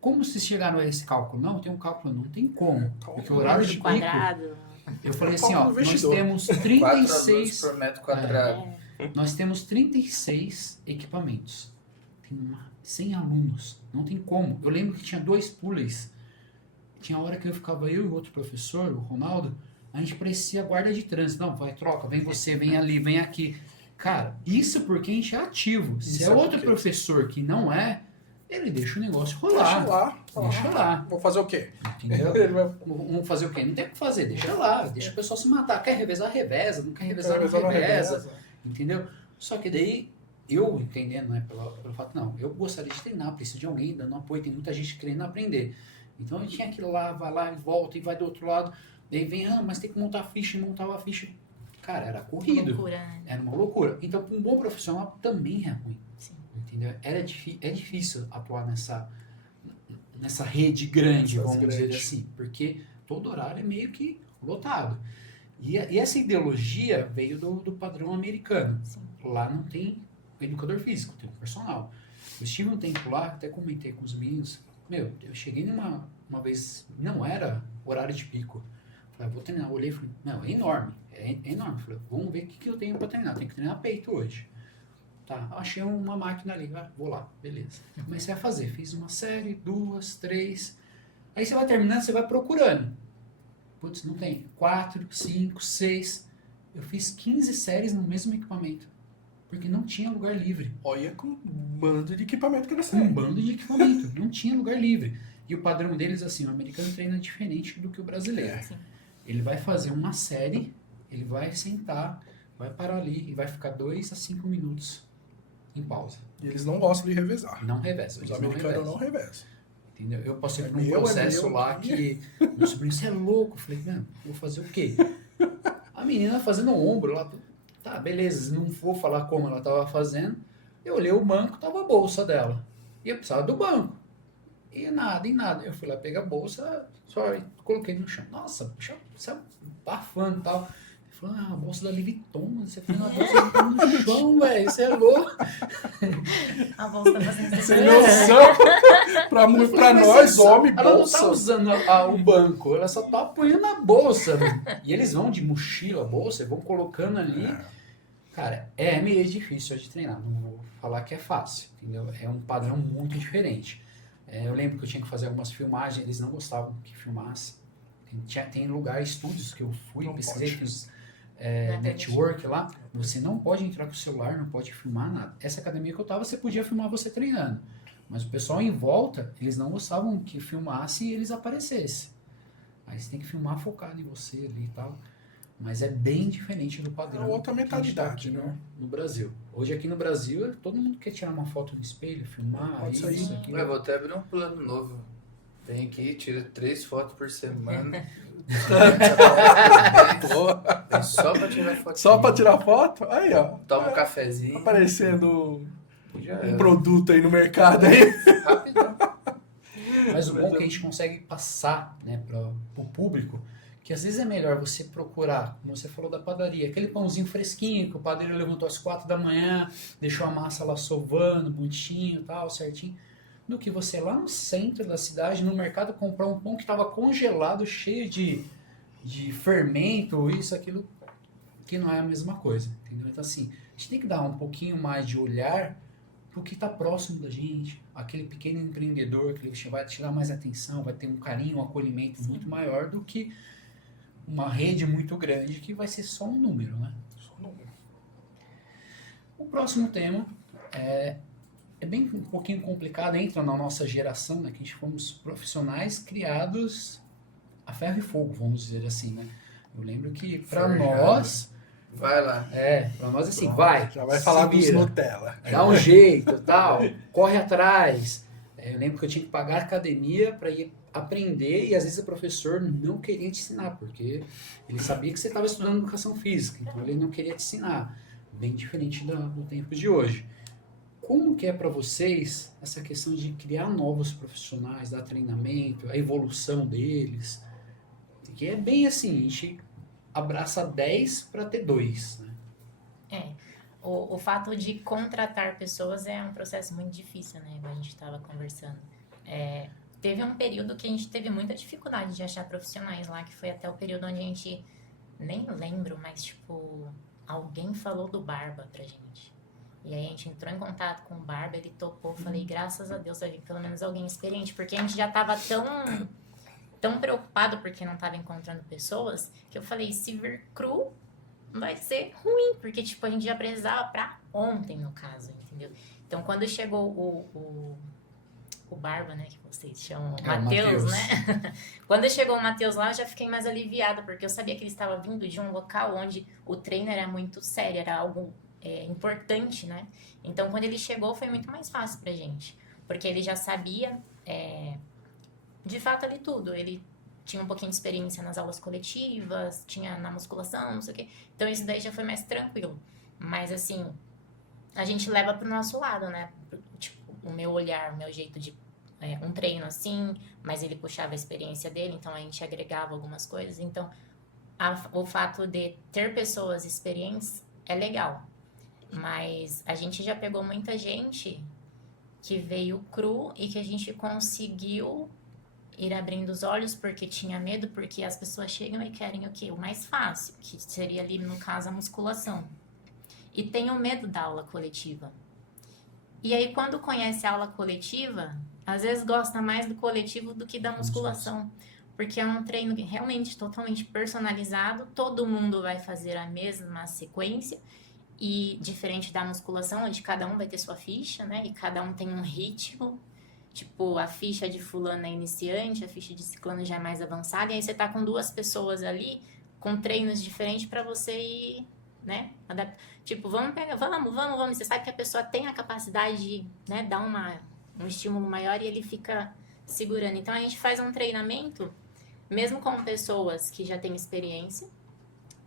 Como vocês chegaram a esse cálculo? Não, tem um cálculo, não tem como. Porque o horário de pico, Quadrado. eu falei assim, ó, Cálculo nós investidor. temos 4 alunos 36... por metro quadrado. Nós temos 36 equipamentos. Tem 100 alunos. Não tem como. Eu lembro que tinha 2 pools. Tinha hora que eu ficava, eu e o outro professor, o Ronaldo, a gente parecia guarda de trânsito. Não, vai, troca, vem você, vem ali, vem aqui. Cara, isso porque a gente é ativo. Se Isso é é outro porque- professor que não é, ele deixa o negócio rolar. Deixa lá. Deixa lá. Vou fazer o quê? Entendeu? Ele vai Vamos fazer o quê? Não tem o que fazer, deixa lá. Deixa o pessoal se matar. Quer revezar, reveza. Não quer revezar, não revezar, reveza. Entendeu? Só que daí, eu entendendo, né, pelo fato, não, eu gostaria de treinar, preciso de alguém dando apoio, tem muita gente querendo aprender. Então eu tinha aquilo lá, vai lá e volta e vai do outro lado, daí vem, mas tem que montar a ficha, e montava a ficha. Cara, era corrido. Loucura, né? Era uma loucura. Então, para um bom profissional também é ruim. Sim. Entendeu? É difícil atuar nessa rede grande, Essas vamos dizer grandes. assim, porque todo horário é meio que lotado. E essa ideologia veio do padrão americano. Sim. Lá não tem educador físico, tem um personal. Eu estive um tempo lá, até comentei com os meninos. Meu, eu cheguei uma vez, não era horário de pico. Falei, vou treinar. Eu olhei e falei, não, é enorme. É enorme. Falei, vamos ver o que eu tenho pra treinar. Tenho que treinar peito hoje. Tá, achei uma máquina ali, vou lá, beleza. Comecei a fazer, fiz uma série, 2, 3. Aí você vai terminando, você vai procurando. Putz, não tem. 4, 5, 6. Eu fiz 15 séries no mesmo equipamento. Porque não tinha lugar livre. Olha com um bando de equipamento que eles Um têm. bando de equipamento. Não tinha lugar livre. E o padrão deles, assim, o americano treina diferente do que o brasileiro. Sim. Ele vai fazer uma série, ele vai sentar, vai parar ali e vai ficar 2 a 5 minutos em pausa. E eles não gostam de revezar. Não reveza. Os eles não americanos revezam. não revezam. Entendeu? Eu passei É por um meu, processo meu, lá que meu sobrinho, você é louco. Eu falei, mano, vou fazer o quê? A menina fazendo ombro lá. Tá, beleza, não vou falar como ela tava fazendo. Eu olhei o banco, tava a bolsa dela. E eu precisava do banco. E nada, em nada. Eu fui lá pegar a bolsa, só coloquei no chão. Nossa, puxa, você abafando e tal. Ele falou, a bolsa da Louis Vuitton, você fez uma bolsa da Louis Vuitton no chão, velho, você é louco. A bolsa tá fazendo isso. Sem noção. Pra nós, homem, ela bolsa. não tá usando o banco, ela só tá apoiando a bolsa. Né? E eles vão de mochila, bolsa, vão colocando ali. Cara, é meio difícil de treinar, não vou falar que é fácil, entendeu? É um padrão muito diferente. Eu lembro que eu tinha que fazer algumas filmagens, eles não gostavam que filmasse. Tem lugar, estúdios que eu fui, Não pesquisei, pode. fiz network lá. Você não pode entrar com o celular, não pode filmar nada. Essa academia que eu tava, você podia filmar você treinando. Mas o pessoal em volta, eles não gostavam que filmasse e eles aparecessem. Aí você tem que filmar focado em você ali e tal. Mas é bem diferente do padrão. É outra que a gente tá mentalidade, aqui né? no Brasil. Hoje aqui no Brasil, todo mundo quer tirar uma foto no espelho, filmar, Pode isso, sair. aquilo. Eu vou até abrir um plano novo. Vem aqui, tira 3 fotos por semana. Boa. Vem só pra tirar foto. Só pra tirar foto? Aí, ó. Toma um cafezinho. Aparecendo Já um era. produto aí no mercado aí. Rapidão. Mas o bom é que a gente consegue passar, né, para o público, que às vezes é melhor você procurar, como você falou da padaria, aquele pãozinho fresquinho que o padeiro levantou às 4 da manhã, deixou a massa lá sovando, bonitinho, tal, certinho, do que você lá no centro da cidade, no mercado, comprar um pão que estava congelado, cheio de fermento, isso, aquilo, que não é a mesma coisa, entendeu? Então assim, a gente tem que dar um pouquinho mais de olhar pro que está próximo da gente, aquele pequeno empreendedor que vai te dar mais atenção, vai ter um carinho, um acolhimento muito maior do que uma rede muito grande que vai ser só um número, né? O próximo tema é bem um pouquinho complicado, entra na nossa geração, né? Que a gente fomos profissionais criados a ferro e fogo, vamos dizer assim, né? Eu lembro que para nós, Vai lá. para nós assim, Pronto, vai, Já vai se falar dos vira. Nutella. Dá um jeito, tal, corre atrás. Eu lembro que eu tinha que pagar academia para ir aprender e às vezes o professor não queria te ensinar, porque ele sabia que você estava estudando educação física, então ele não queria te ensinar. Bem diferente do tempo de hoje. Como que é para vocês essa questão de criar novos profissionais, dar treinamento, a evolução deles? Que é bem assim, a gente abraça 10 para ter 2, né? O fato de contratar pessoas é um processo muito difícil, né? Igual a gente estava conversando. Teve um período que a gente teve muita dificuldade de achar profissionais lá, que foi até o período onde a gente, nem lembro, mas tipo, alguém falou do Barba pra gente. E aí a gente entrou em contato com o Barba, ele topou, falei, graças a Deus, vai vir pelo menos alguém experiente, porque a gente já tava tão preocupado porque não tava encontrando pessoas, que eu falei, se vir cru, vai ser ruim, porque, tipo, a gente já precisava pra ontem, no caso, entendeu? Então, quando chegou o Barba, né, que vocês chamam, o Matheus, Matheus. né? Quando chegou o Matheus lá, eu já fiquei mais aliviada, porque eu sabia que ele estava vindo de um local onde o treino era muito sério, era algo importante, né? Então, quando ele chegou, foi muito mais fácil pra gente, porque ele já sabia, de fato, ali tudo. Ele tinha um pouquinho de experiência nas aulas coletivas, tinha na musculação, não sei o quê. Então, isso daí já foi mais tranquilo. Mas, assim, a gente leva pro nosso lado, né? Tipo, o meu olhar, o meu jeito de um treino assim, mas ele puxava a experiência dele, então a gente agregava algumas coisas. Então, o fato de ter pessoas experientes é legal. Mas a gente já pegou muita gente que veio cru e que a gente conseguiu ir abrindo os olhos porque tinha medo, porque as pessoas chegam e querem o quê? O mais fácil, que seria ali, no caso, a musculação. E tem o medo da aula coletiva. E aí, quando conhece a aula coletiva, às vezes gosta mais do coletivo do que da musculação. Porque é um treino realmente totalmente personalizado, todo mundo vai fazer a mesma sequência, e diferente da musculação, onde cada um vai ter sua ficha, né? E cada um tem um ritmo. Tipo, a ficha de fulano é iniciante, a ficha de ciclano já é mais avançada. E aí você tá com 2 pessoas ali, com treinos diferentes para você ir, né? Tipo, vamos. Você sabe que a pessoa tem a capacidade de, né, dar um estímulo maior e ele fica segurando. Então, a gente faz um treinamento, mesmo com pessoas que já têm experiência,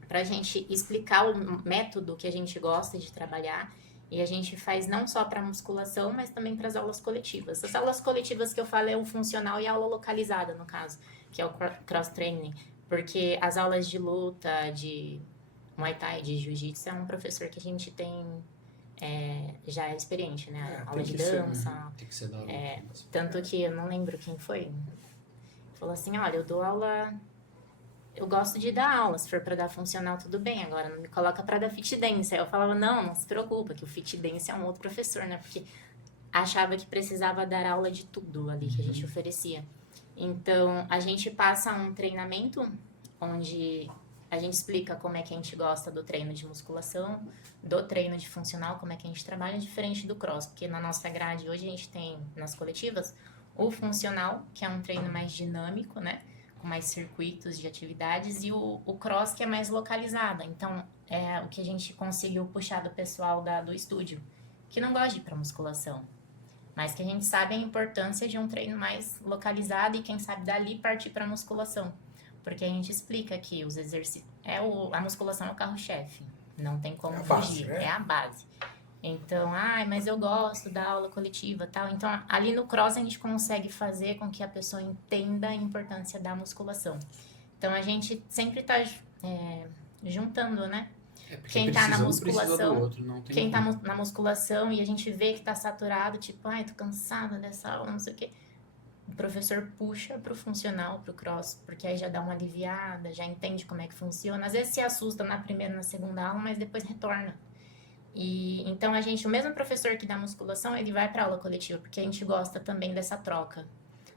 pra gente explicar o método que a gente gosta de trabalhar. E a gente faz não só para musculação, mas também para as aulas coletivas. As aulas coletivas que eu falo é o funcional e a aula localizada, no caso, que é o cross-training. Porque as aulas de luta, de Muay Thai, de Jiu-Jitsu, é um professor que a gente tem já é experiente, né? Aula de dança. Tem que ser da aula. Tanto que eu não lembro quem foi. Falou assim, olha, eu dou aula... Eu gosto de dar aula, se for para dar funcional, tudo bem. Agora, não me coloca para dar fit dance. Aí eu falava, não se preocupa, que o fit dance é um outro professor, né? Porque achava que precisava dar aula de tudo ali que a gente oferecia. Então, a gente passa um treinamento onde a gente explica como é que a gente gosta do treino de musculação, do treino de funcional, como é que a gente trabalha, diferente do cross. Porque na nossa grade, hoje a gente tem, nas coletivas, o funcional, que é um treino mais dinâmico, né? Com mais circuitos de atividades, e o cross, que é mais localizado. Então, é o que a gente conseguiu puxar do pessoal do estúdio, que não gosta de ir para musculação, mas que a gente sabe a importância de um treino mais localizado e, quem sabe, dali partir para musculação. Porque a gente explica que os exercícios... a musculação é o carro-chefe, não tem como fugir, é a base. Então, mas eu gosto da aula coletiva e tal. Então, ali no cross a gente consegue fazer com que a pessoa entenda a importância da musculação. Então, a gente sempre tá juntando, né? Quem tá na musculação, quem tá na musculação e a gente vê que tá saturado, tipo, tô cansada dessa aula, não sei o quê. O professor puxa pro funcional, pro cross, porque aí já dá uma aliviada, já entende como é que funciona. Às vezes se assusta na primeira e na segunda aula, mas depois retorna. E então o mesmo professor que dá musculação, ele vai para aula coletiva, porque a gente gosta também dessa troca,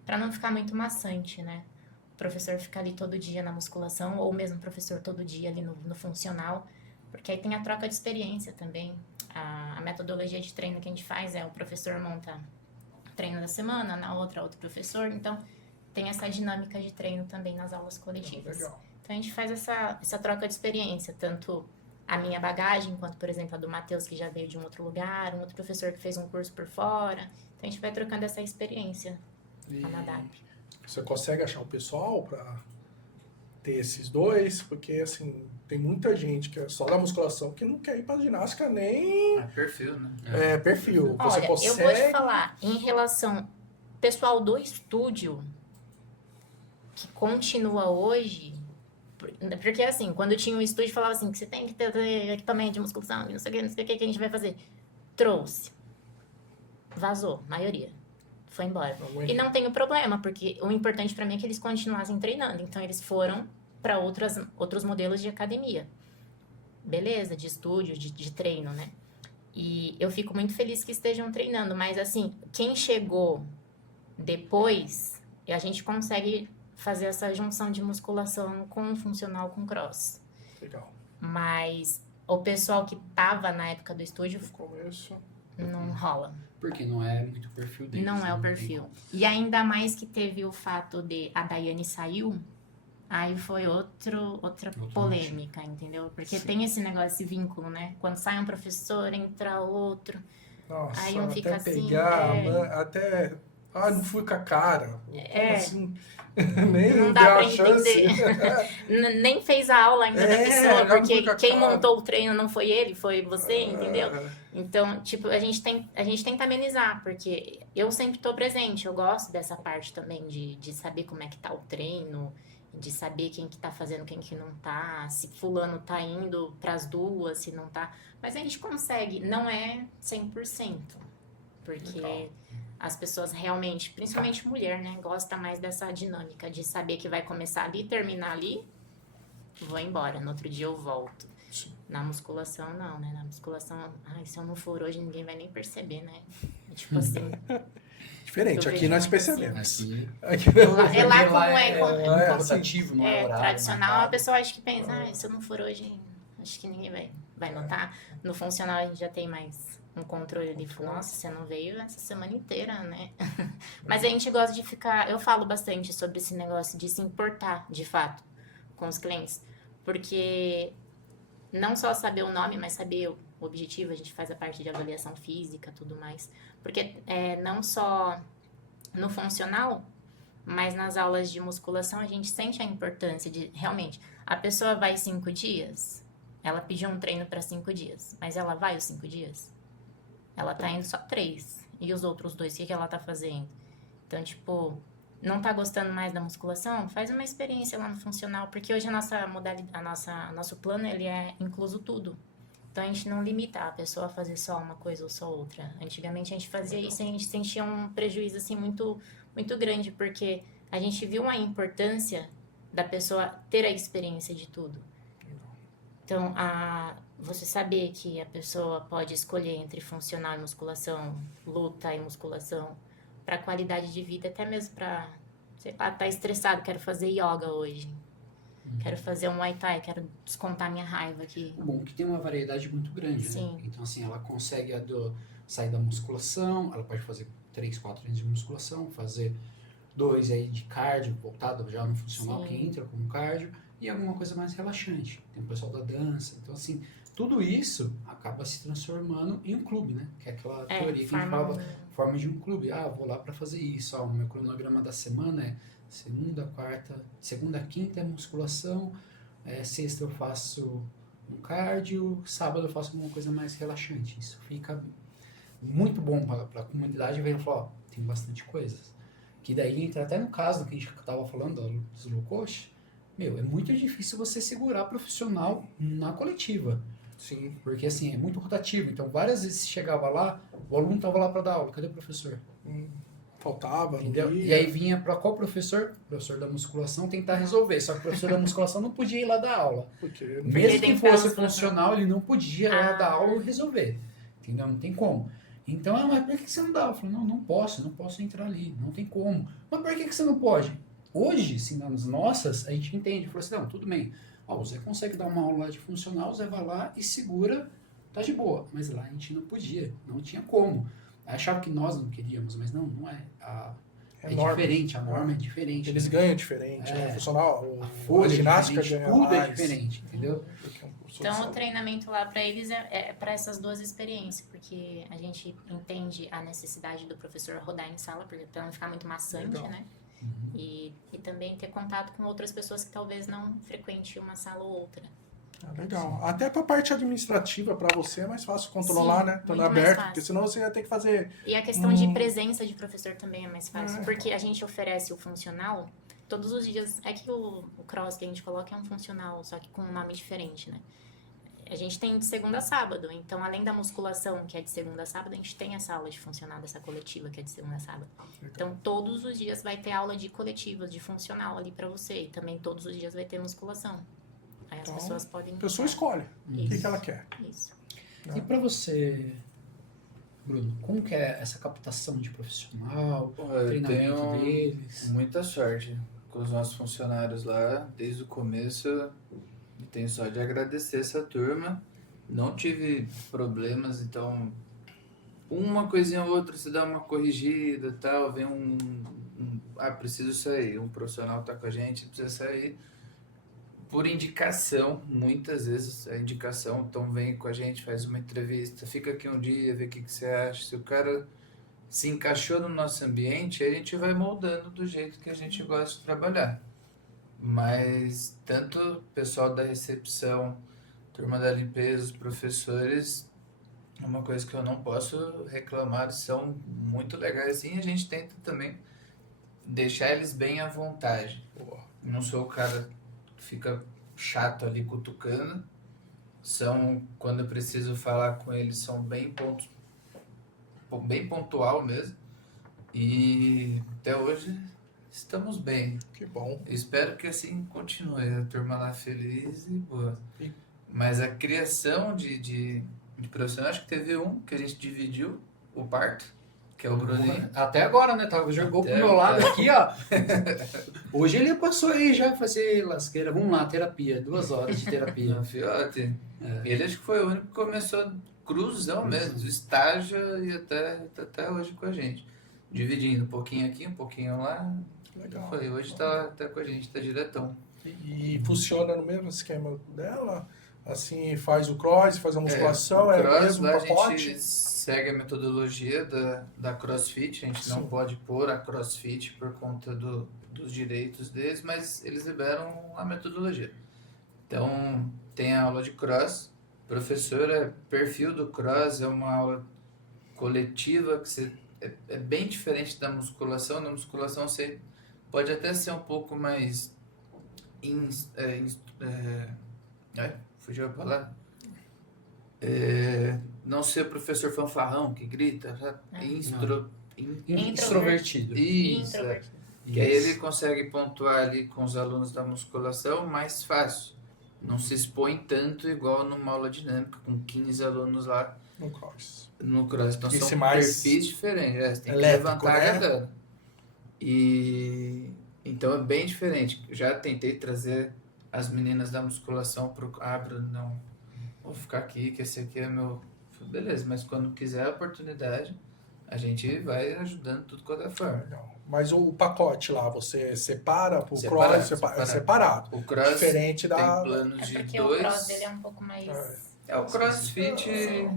para não ficar muito maçante, né? O professor fica ali todo dia na musculação, ou mesmo o professor todo dia ali no funcional, porque aí tem a troca de experiência também. A metodologia de treino que a gente faz o professor monta o treino da semana, na outra outro professor, então tem essa dinâmica de treino também nas aulas coletivas. Legal. Então a gente faz essa troca de experiência, tanto a minha bagagem, quanto, por exemplo, a do Matheus, que já veio de um outro lugar, um outro professor que fez um curso por fora. Então, a gente vai trocando essa experiência na DAP. Você consegue achar o pessoal para ter esses dois? Porque, assim, tem muita gente que é só da musculação que não quer ir para ginástica nem... É perfil, né? Perfil. Olha, você consegue... eu vou te falar, em relação pessoal do estúdio, que continua hoje... Porque, assim, quando tinha um estúdio, falava assim, que você tem que ter equipamento de musculação, não sei o que a gente vai fazer. Trouxe. Vazou, maioria. Foi embora. E não tem problema, porque o importante pra mim é que eles continuassem treinando. Então, eles foram para outros modelos de academia. Beleza, de estúdio, de treino, né? E eu fico muito feliz que estejam treinando. Mas, assim, quem chegou depois, a gente consegue... fazer essa junção de musculação com funcional, com cross. Legal. Mas o pessoal que tava na época do estúdio... No começo... Não rola. Porque não é muito o perfil deles. Não é o perfil. E ainda mais que teve o fato de a Daiane saiu, aí foi outra polêmica, entendeu? Porque tem esse negócio, esse vínculo, né? Quando sai um professor, entra outro. Nossa, aí um fica até assim... pegar, até... não fui com a cara. Como assim? Nem não dá pra entender. Nem fez a aula ainda da pessoa, porque quem montou o treino não foi ele, foi você, entendeu? Então, tipo, a gente tenta amenizar, porque eu sempre tô presente, eu gosto dessa parte também de saber como é que tá o treino de saber quem que tá fazendo, quem que não tá, se fulano tá indo pras duas, se não tá. Mas a gente consegue, não é 100%, porque Legal. as pessoas realmente, principalmente mulher, né, gosta mais dessa dinâmica de saber que vai começar ali, terminar ali, vou embora, no outro dia eu volto. Sim. Na musculação, não, né? Na musculação, ai, se eu não for hoje, ninguém vai nem perceber, né? É tipo assim, Diferente, Eu aqui vejo nós muito assim. percebemos. Aqui, Aqui, é lá como lá é, é como- rotativo, não é horário tradicional, a marcado. pessoa acha que pensa, ah, se eu não for hoje, acho que ninguém vai notar. No funcional a gente já tem mais um controle ali, fala, nossa, você não veio essa semana inteira, né? Mas a gente gosta de ficar, eu falo bastante sobre esse negócio de se importar, de fato, com os clientes, porque não só saber o nome, mas saber o objetivo, a gente faz a parte de avaliação física, tudo mais, porque não só no funcional, mas nas aulas de musculação a gente sente a importância de, realmente, a pessoa vai 5 dias, ela pediu um treino para 5 dias, mas ela vai os 5 dias? Ela tá indo só 3. E os outros 2, o que ela tá fazendo? Então, tipo, não tá gostando mais da musculação? Faz uma experiência lá no funcional, porque hoje a nossa modalidade, nosso plano, ele é incluso tudo. Então a gente não limita a pessoa a fazer só uma coisa ou só outra. Antigamente a gente fazia isso e a gente sentia um prejuízo assim muito muito grande, porque a gente viu a importância da pessoa ter a experiência de tudo. Então, você saber que a pessoa pode escolher entre funcional e musculação, luta e musculação, para qualidade de vida, até mesmo para, sei lá, tá estressado, quero fazer yoga hoje. Quero fazer um Muay Thai, quero descontar minha raiva aqui. O bom é que tem uma variedade muito grande, Sim. né? Então, assim, ela consegue sair da musculação, ela pode fazer 3, 4 treinos de musculação, fazer 2 aí de cardio, voltado já no funcional, Sim. que entra como cardio, e alguma coisa mais relaxante. Tem o pessoal da dança. Então, assim, tudo isso acaba se transformando em um clube, né? Que é aquela teoria que a gente falava, forma de um clube. Ah, vou lá para fazer isso. Ó, o meu cronograma da semana é segunda, quinta é musculação, sexta eu faço um cardio, sábado eu faço alguma coisa mais relaxante. Isso fica muito bom para a comunidade ver e falar, ó, tem bastante coisas. Que daí entra até no caso que a gente estava falando dos low cost. Meu, é muito difícil você segurar profissional na coletiva. sim. Porque assim, é muito rotativo. Então, várias vezes chegava lá, o aluno estava lá para dar aula. Cadê o professor? Faltava, não Entendeu? ia. E aí vinha para qual professor? O professor da musculação tentar resolver. Só que o professor da musculação não podia ir lá dar aula. Porque Mesmo tem que que fosse dar funcional, ele não podia ir lá Ah. dar aula ou resolver. Entendeu? Não tem como. Então, mas por que você não dá? Eu falei, não posso entrar ali, não tem como. Mas por que você não pode? Hoje, assim, nas nossas, a gente entende. Falou assim, não, tudo bem. Ó, o Zé consegue dar uma aula de funcional, o Zé vai lá e segura, tá de boa. Mas lá a gente não podia, não tinha como. Achava que nós não queríamos, mas não é. É norma. diferente, a norma é diferente. Eles né? ganham diferente, né? O funcional, A a folha é ginástica diferente, ganha tudo é mais. diferente, entendeu? do que um professor de Então, o saúde. treinamento lá para eles é para essas duas experiências, porque a gente entende a necessidade do professor rodar em sala, para não ficar muito maçante, Legal. né? E também ter contato com outras pessoas que talvez não frequente uma sala ou outra. Ah, legal. Até pra parte administrativa, pra você é mais fácil controlar, Sim, né? Estando muito mais aberto, fácil. porque senão você ia ter que fazer. E a questão de presença de professor também é mais fácil, É. porque a gente oferece o funcional todos os dias. É que o cross que a gente coloca é um funcional, só que com um nome diferente, né? A gente tem de segunda a sábado, então além da musculação, que é de segunda a sábado, a gente tem essa aula de funcional dessa coletiva, que é de segunda a sábado. Então todos os dias vai ter aula de coletiva, de funcional ali pra você, e também todos os dias vai ter musculação. Aí as Então, pessoas podem... A pessoa escolhe o que Isso. ela quer. Isso. E para você, Bruno, como que é essa captação de profissional, Pô, eu treinamento tenho deles? muita sorte com os nossos funcionários lá, desde o começo. Eu tenho só de agradecer essa turma. Não tive problemas, então uma coisinha ou outra se dá uma corrigida e tal, vem preciso sair, um profissional tá com a gente, precisa sair. Por indicação, muitas vezes a indicação, então vem com a gente, faz uma entrevista, fica aqui um dia, vê o que você acha. Se o cara se encaixou no nosso ambiente, a gente vai moldando do jeito que a gente gosta de trabalhar. Mas tanto o pessoal da recepção, turma da limpeza, os professores, é uma coisa que eu não posso reclamar, são muito legais, e a gente tenta também deixar eles bem à vontade. não sou o cara que fica chato ali cutucando. Quando eu preciso falar com eles, são bem pontual mesmo. E até hoje estamos bem. Que bom. Espero que assim continue, a turma lá feliz e boa. E- Mas a criação de profissional, acho que teve um que a gente dividiu, o parto, que é o Bruninho. Até agora, né? Jogou pro Até meu lado agora. aqui, ó. Hoje ele passou aí já fazer lasqueira. Vamos lá, terapia. 2 horas de terapia. Não, fiote. Ele acho que foi o único que começou cruzão mesmo, do estágio e até hoje com a gente. Dividindo um pouquinho aqui, um pouquinho lá. Legal. Foi, hoje tá até com a gente, tá diretão. E funciona no mesmo esquema dela? Assim, faz o cross, faz a musculação, o é o cross, mesmo lá a pacote? gente segue a metodologia da CrossFit, a gente não Sim. pode pôr a CrossFit por conta dos direitos deles, mas eles liberam a metodologia. Então, tem a aula de cross, professora, perfil do cross é uma aula coletiva que é bem diferente da musculação. Na musculação você pode até ser um pouco mais fugiu a palavra. Não ser o professor fanfarrão que grita, sabe? Extrovertido. Isso. Introvertido. Que aí ele consegue pontuar ali com os alunos da musculação mais fácil. Não se expõe tanto igual numa aula dinâmica com 15 alunos lá No cross. no cross. Então Esse são mais perfis diferentes. Você tem que elétrico, levantar né? agarrando. E então é bem diferente. Já tentei trazer as meninas da musculação pro Bruno, não. Vou ficar aqui, que esse aqui é meu. Beleza, mas quando quiser a oportunidade, a gente vai ajudando tudo quanto é forma. Legal. Mas o pacote lá, você separa pro Separado, cross, é separado. separado. O cross Diferente tem da... planos É de porque o dois. cross dele é um pouco mais... O CrossFit.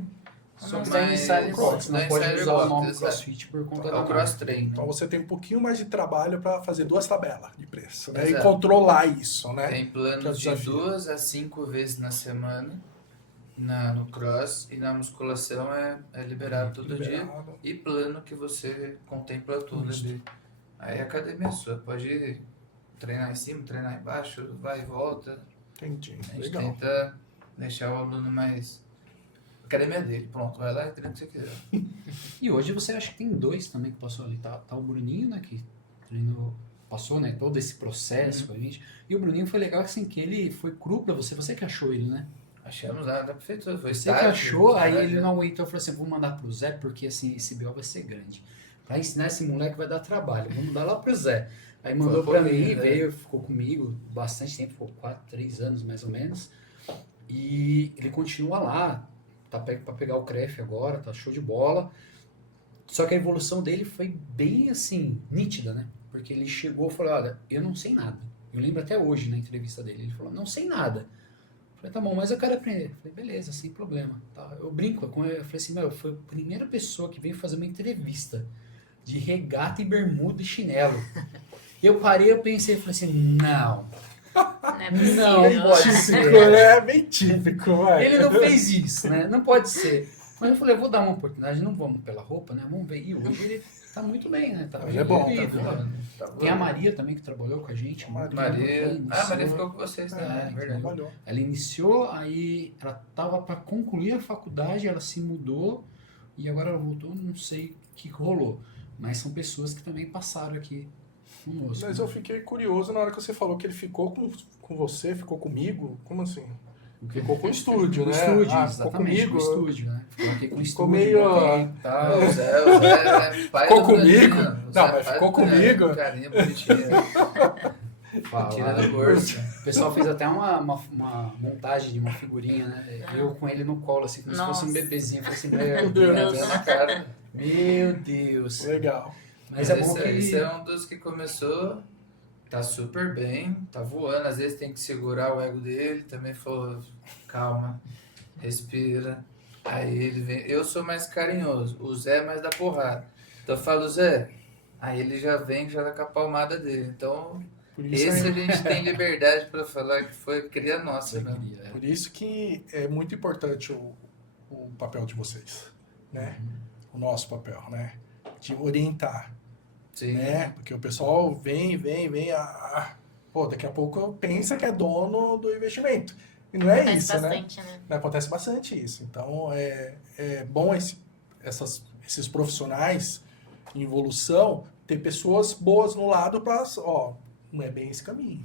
Só Mas que da Insider cross, Box, não da pode Insider usar o Box, nome exato. CrossFit por conta É da o cross train. Então você tem um pouquinho mais de trabalho para fazer 2 tabelas de preço, né? E Exato. controlar isso, né? Tem Que é planos o de desafio. 2 a 5 vezes na semana no cross, e na musculação é liberado todo dia. Liberado. E plano que você contempla tudo Isso. ali. Aí a academia é sua, pode treinar em cima, treinar embaixo, vai e volta. Entendi. A gente Legal. tenta deixar o aluno mais... A academia é dele, pronto, vai lá e treina o que você quiser. E hoje você acha que tem 2 também que passou ali. Tá o Bruninho, né, que treinou, passou, né, todo esse processo com a gente. E o Bruninho foi legal assim, que ele foi cru pra você que achou ele, né? Achamos lá da prefeitura, foi Você que estágio, achou, aí estágio. ele não aguentou, falou assim, vou mandar pro Zé, porque assim, esse BO vai ser grande. Pra ensinar esse moleque vai dar trabalho, vou mandar lá pro Zé. Aí mandou Foi pra pouquinho, mim, né? veio, ficou comigo bastante tempo, ficou 3 anos mais ou menos. E ele continua lá, tá pra pegar o CREF agora, tá show de bola. Só que a evolução dele foi bem assim, nítida, né? Porque ele chegou e falou, olha, eu não sei nada. Eu lembro até hoje na entrevista dele, ele falou, não sei nada. Eu falei, tá bom, mas eu quero aprender. Eu falei, beleza, sem problema. Tá, eu brinco com ele, eu falei assim, meu, foi a primeira pessoa que veio fazer uma entrevista de regata e bermuda e chinelo. Eu parei, eu pensei, falei assim, não, Não é possível. não pode Típico, ser. né? É bem típico, vai. Ele não fez isso, né? Não pode ser. Mas eu falei, eu vou dar uma oportunidade, não vamos pela roupa, né? Vamos ver. E hoje ele tá muito bem, né? Tá Ele é bom, evoluído, tá né? Tá Tem a bom. Maria também que trabalhou com a gente. muito Maria. tempo, Ah, Maria iniciou. ficou com vocês, É, né? então. Verdade. Trabalhou. Ela iniciou, aí ela tava para concluir a faculdade, ela se mudou e agora ela voltou, não sei o que rolou. Mas são pessoas que também passaram aqui conosco. Mas eu fiquei curioso na hora que você falou que ele ficou com você, ficou comigo. Como assim? Ficou com o estúdio, O né? estúdio, Ficou exatamente, comigo. o estúdio, né? Ficou aqui com o Ficou estúdio. meio, botei, tá, O Zé é pai Ficou do comigo? Danilo. Não, O Zé é mas pai ficou do Danilo, comigo. Carinha bonitinha. fala. Tira do bolso. O pessoal fez até uma montagem de uma figurinha, né? Eu com ele no colo, assim, como se fosse um Nossa. bebezinho. Eu falei assim, Meu Deus. Tá na cara. meu Deus. Legal. Mas é bom esse, que... esse é um dos que começou, tá super bem, tá voando. Às vezes tem que segurar o ego dele. Também falou, calma, respira. Aí ele vem. Eu sou mais carinhoso, o Zé é mais da porrada. Então eu falo, Zé. Aí ele já vem já com a palmada dele. Então, Por isso, esse a gente tem liberdade pra falar que foi cria nossa, né? por isso que é muito importante o papel de vocês, né? O nosso papel, né? De orientar, Sim. né? Porque o pessoal vem, Pô, daqui a pouco pensa que é dono do investimento. E não é Acontece isso, né? bastante, né? Acontece bastante isso. Então, é bom esses profissionais em evolução ter pessoas boas no lado para, ó, não é bem esse caminho.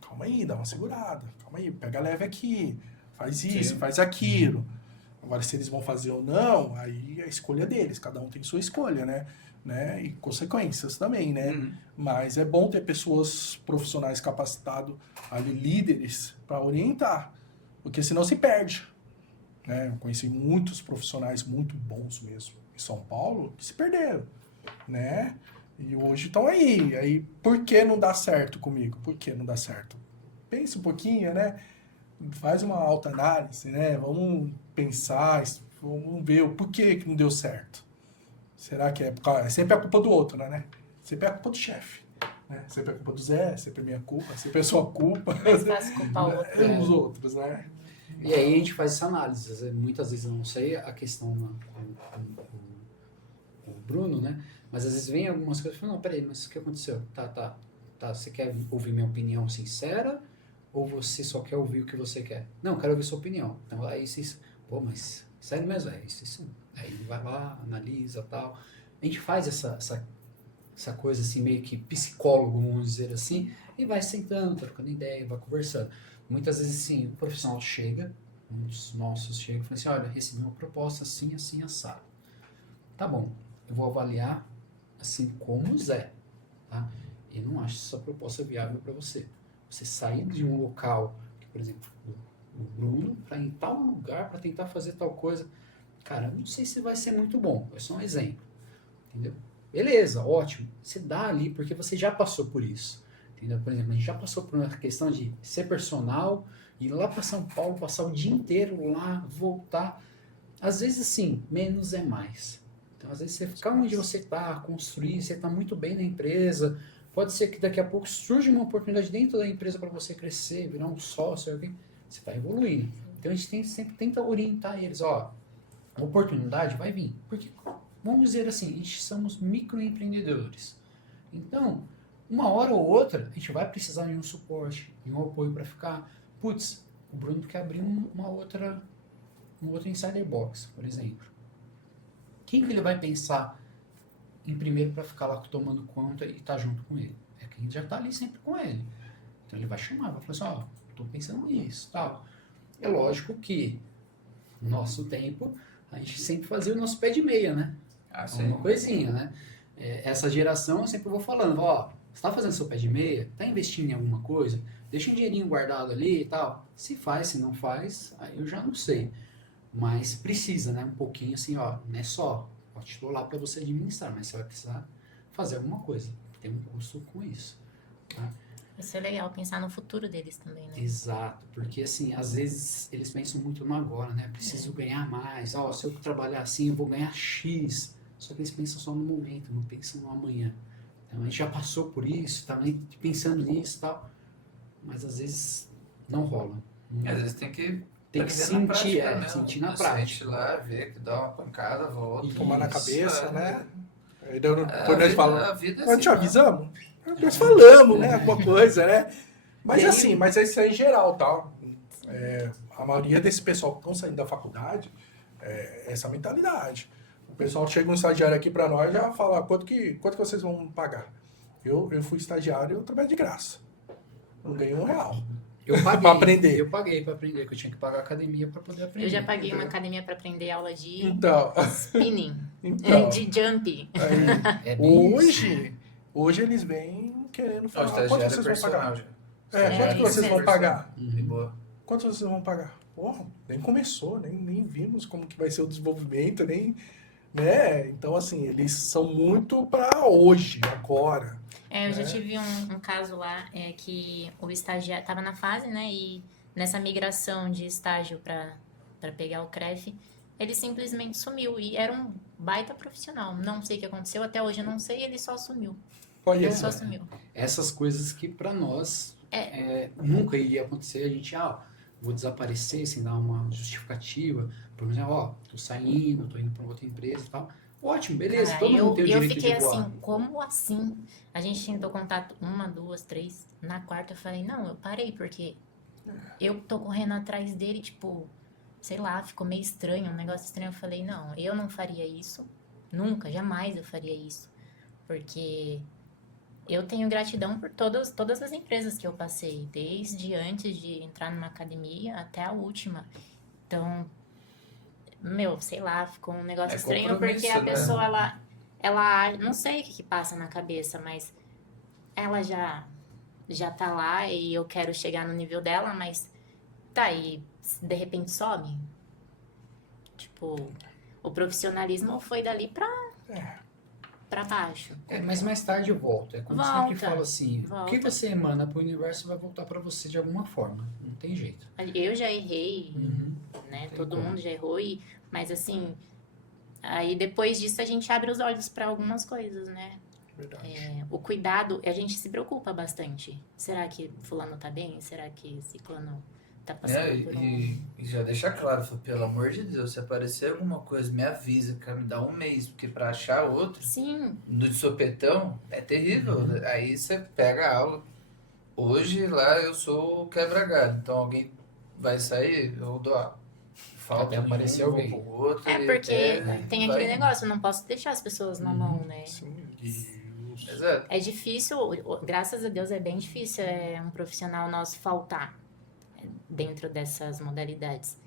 Calma aí, dá uma segurada. Calma aí, pega leve aqui. Faz isso, Sim. faz aquilo. Agora, se eles vão fazer ou não, aí é a escolha deles. Cada um tem sua escolha, né? E consequências também, né? Uhum. Mas é bom ter pessoas profissionais capacitados, ali, líderes, para orientar. Porque senão se perde. Né? Eu conheci muitos profissionais muito bons mesmo em São Paulo que se perderam. Né? E hoje estão aí. Aí, por que não dá certo comigo? Por que não dá certo? Pense um pouquinho, né? Faz uma autoanálise, né? Vamos pensar, vamos ver o porquê que não deu certo. Será que é sempre a culpa do outro, né? Sempre é a culpa do chefe. Né? Sempre é a culpa do Zé, sempre é minha culpa, sempre é sua culpa. Mais fácil culpar o outro. É os outros, né? E aí a gente faz essa análise. Muitas vezes eu não sei a questão com o Bruno, né? Mas às vezes vem algumas coisas e falo, não, peraí, mas o que aconteceu? Tá, você quer ouvir minha opinião sincera ou você só quer ouvir o que você quer? Não, eu quero ouvir sua opinião. Então aí vocês, pô, mas sério mesmo, é isso. Aí vai lá, analisa tal. A gente faz essa coisa assim, meio que psicólogo, vamos dizer assim, e vai sentando, trocando ideia, vai conversando. Muitas vezes, sim, o profissional chega, um dos nossos chega e fala assim, olha, recebi uma proposta assim, assim, assado. Tá bom, eu vou avaliar assim como o Zé, tá? E não acho essa proposta viável para você. Você sair de um local, que, por exemplo, o Bruno, para ir em tal lugar, para tentar fazer tal coisa, cara, eu não sei se vai ser muito bom, é só um exemplo, entendeu? Beleza, ótimo, você dá ali porque você já passou por isso, entendeu? Por exemplo, a gente já passou por uma questão de ser personal, ir lá para São Paulo, passar o dia inteiro lá, voltar, às vezes sim, menos é mais. Então, às vezes você ficar onde você está, construir, você está muito bem na empresa, pode ser que daqui a pouco surja uma oportunidade dentro da empresa para você crescer, virar um sócio, alguém, você está evoluindo. Então a gente sempre tenta orientar eles, ó, a oportunidade vai vir, porque vamos dizer assim, a gente somos microempreendedores. Então, uma hora ou outra, a gente vai precisar de um suporte, de um apoio para ficar, putz, o Bruno quer abrir um outro insider box, por exemplo. Quem que ele vai pensar em primeiro para ficar lá tomando conta e estar junto com ele? É quem já está ali sempre com ele. Então ele vai chamar, vai falar assim, ó, tô pensando nisso, tal. É lógico que no nosso tempo a gente sempre fazia o nosso pé de meia, né? Uma coisinha, né? Essa geração eu sempre vou falando, ó, você está fazendo seu pé de meia, está investindo em alguma coisa, deixa um dinheirinho guardado ali e tal. Se faz, se não faz, aí eu já não sei. Mas precisa, né? Um pouquinho assim, ó, não é só, ó, estou lá para você administrar, mas você vai precisar fazer alguma coisa, tem um custo com isso. Tá? Isso é legal, pensar no futuro deles também, né? Exato, porque assim, às vezes eles pensam muito no agora, né? Preciso ganhar mais, ó, se eu trabalhar assim eu vou ganhar X. Só que eles pensam só no momento, não pensam no amanhã. Então a gente já passou por isso, tá pensando nisso e tal, mas às vezes não rola. Às vezes tem que Tem que aprender na sentir, prática mesmo. sentir na Sente prática. lá, ver que dá uma pancada, volta. E tomar na Isso, cabeça, né? Aí A depois nós vida, falamos, a vida é nós te assim, avisamos? Nós falamos, né? É. Alguma coisa, né? Mas E aí- assim, mas é isso aí em geral, tá? A maioria desse pessoal que estão saindo da faculdade é essa mentalidade. O pessoal chega um estagiário aqui para nós e já fala, quanto que vocês vão pagar? Eu fui estagiário, eu trabalhei de graça. Não ganhei R$1. Eu paguei Pra aprender. Eu paguei para aprender, que eu tinha que pagar academia para poder aprender. Eu já paguei uma academia para aprender aula de Então, spinning, então de jump. aí, É bem isso. hoje eles vêm querendo O falar, quanto estagiário vocês é vão pagar? personal. Quanto que isso vocês vão mesmo. pagar? De boa. Quanto vocês vão pagar? Porra, nem começou, nem vimos como que vai ser o desenvolvimento, nem, né? Então, assim, eles são muito para hoje, agora. Eu já tive um caso lá que o estagiário estava na fase, né? E nessa migração de estágio para pegar o CREF, ele simplesmente sumiu. E era um baita profissional. Não sei o que aconteceu, até hoje eu não sei, ele só sumiu. Olha Ele isso. só sumiu. Essas coisas que para nós nunca iria acontecer, a gente, vou desaparecer sem dar uma justificativa, por exemplo, ó, tô saindo, tô indo para outra empresa e tal, ótimo, beleza, Cara, todo mundo tem o eu direito fiquei de voar. assim, como assim? A gente tentou contato 1, 2, 3. Na quarta eu falei, não, eu parei, porque eu tô correndo atrás dele, tipo, sei lá, ficou meio estranho, um negócio estranho. Eu falei, não, eu não faria isso. Nunca, jamais eu faria isso. Porque eu tenho gratidão por todas as empresas que eu passei, desde antes de entrar numa academia até a última. Então, meu, sei lá, ficou um negócio É estranho porque a compromisso, pessoa, né? não sei o que passa na cabeça, mas ela já tá lá e eu quero chegar no nível dela, mas tá, e de repente some. Tipo, o profissionalismo foi dali pra baixo. Mas mais tarde eu volto. É como eu sempre Volta, falo assim, o que volta. você emana pro universo vai voltar pra você de alguma forma. Não tem jeito. Eu já errei, Uhum. né? tem Todo como. mundo já errou, mas assim, aí depois disso a gente abre os olhos pra algumas coisas, né? Verdade. O cuidado, a gente se preocupa bastante. Será que fulano tá bem? Será que ciclano tá É, passando por um... e já deixa claro, fala, pelo amor de Deus, se aparecer alguma coisa, me avisa, cara, me dá um mês, porque pra achar outro, Sim, no de sopetão, é terrível. Uhum. Aí você pega a aula. Hoje lá eu sou o quebra-galho, então alguém vai sair, eu dou aula. Até Falta de aparecer um, vou alguém. pro outro, é e porque até tem vai aquele indo. negócio, eu não posso deixar as pessoas na mão, né? Sim, Deus. Exato. É difícil, graças a Deus é bem difícil um profissional nosso faltar dentro dessas modalidades.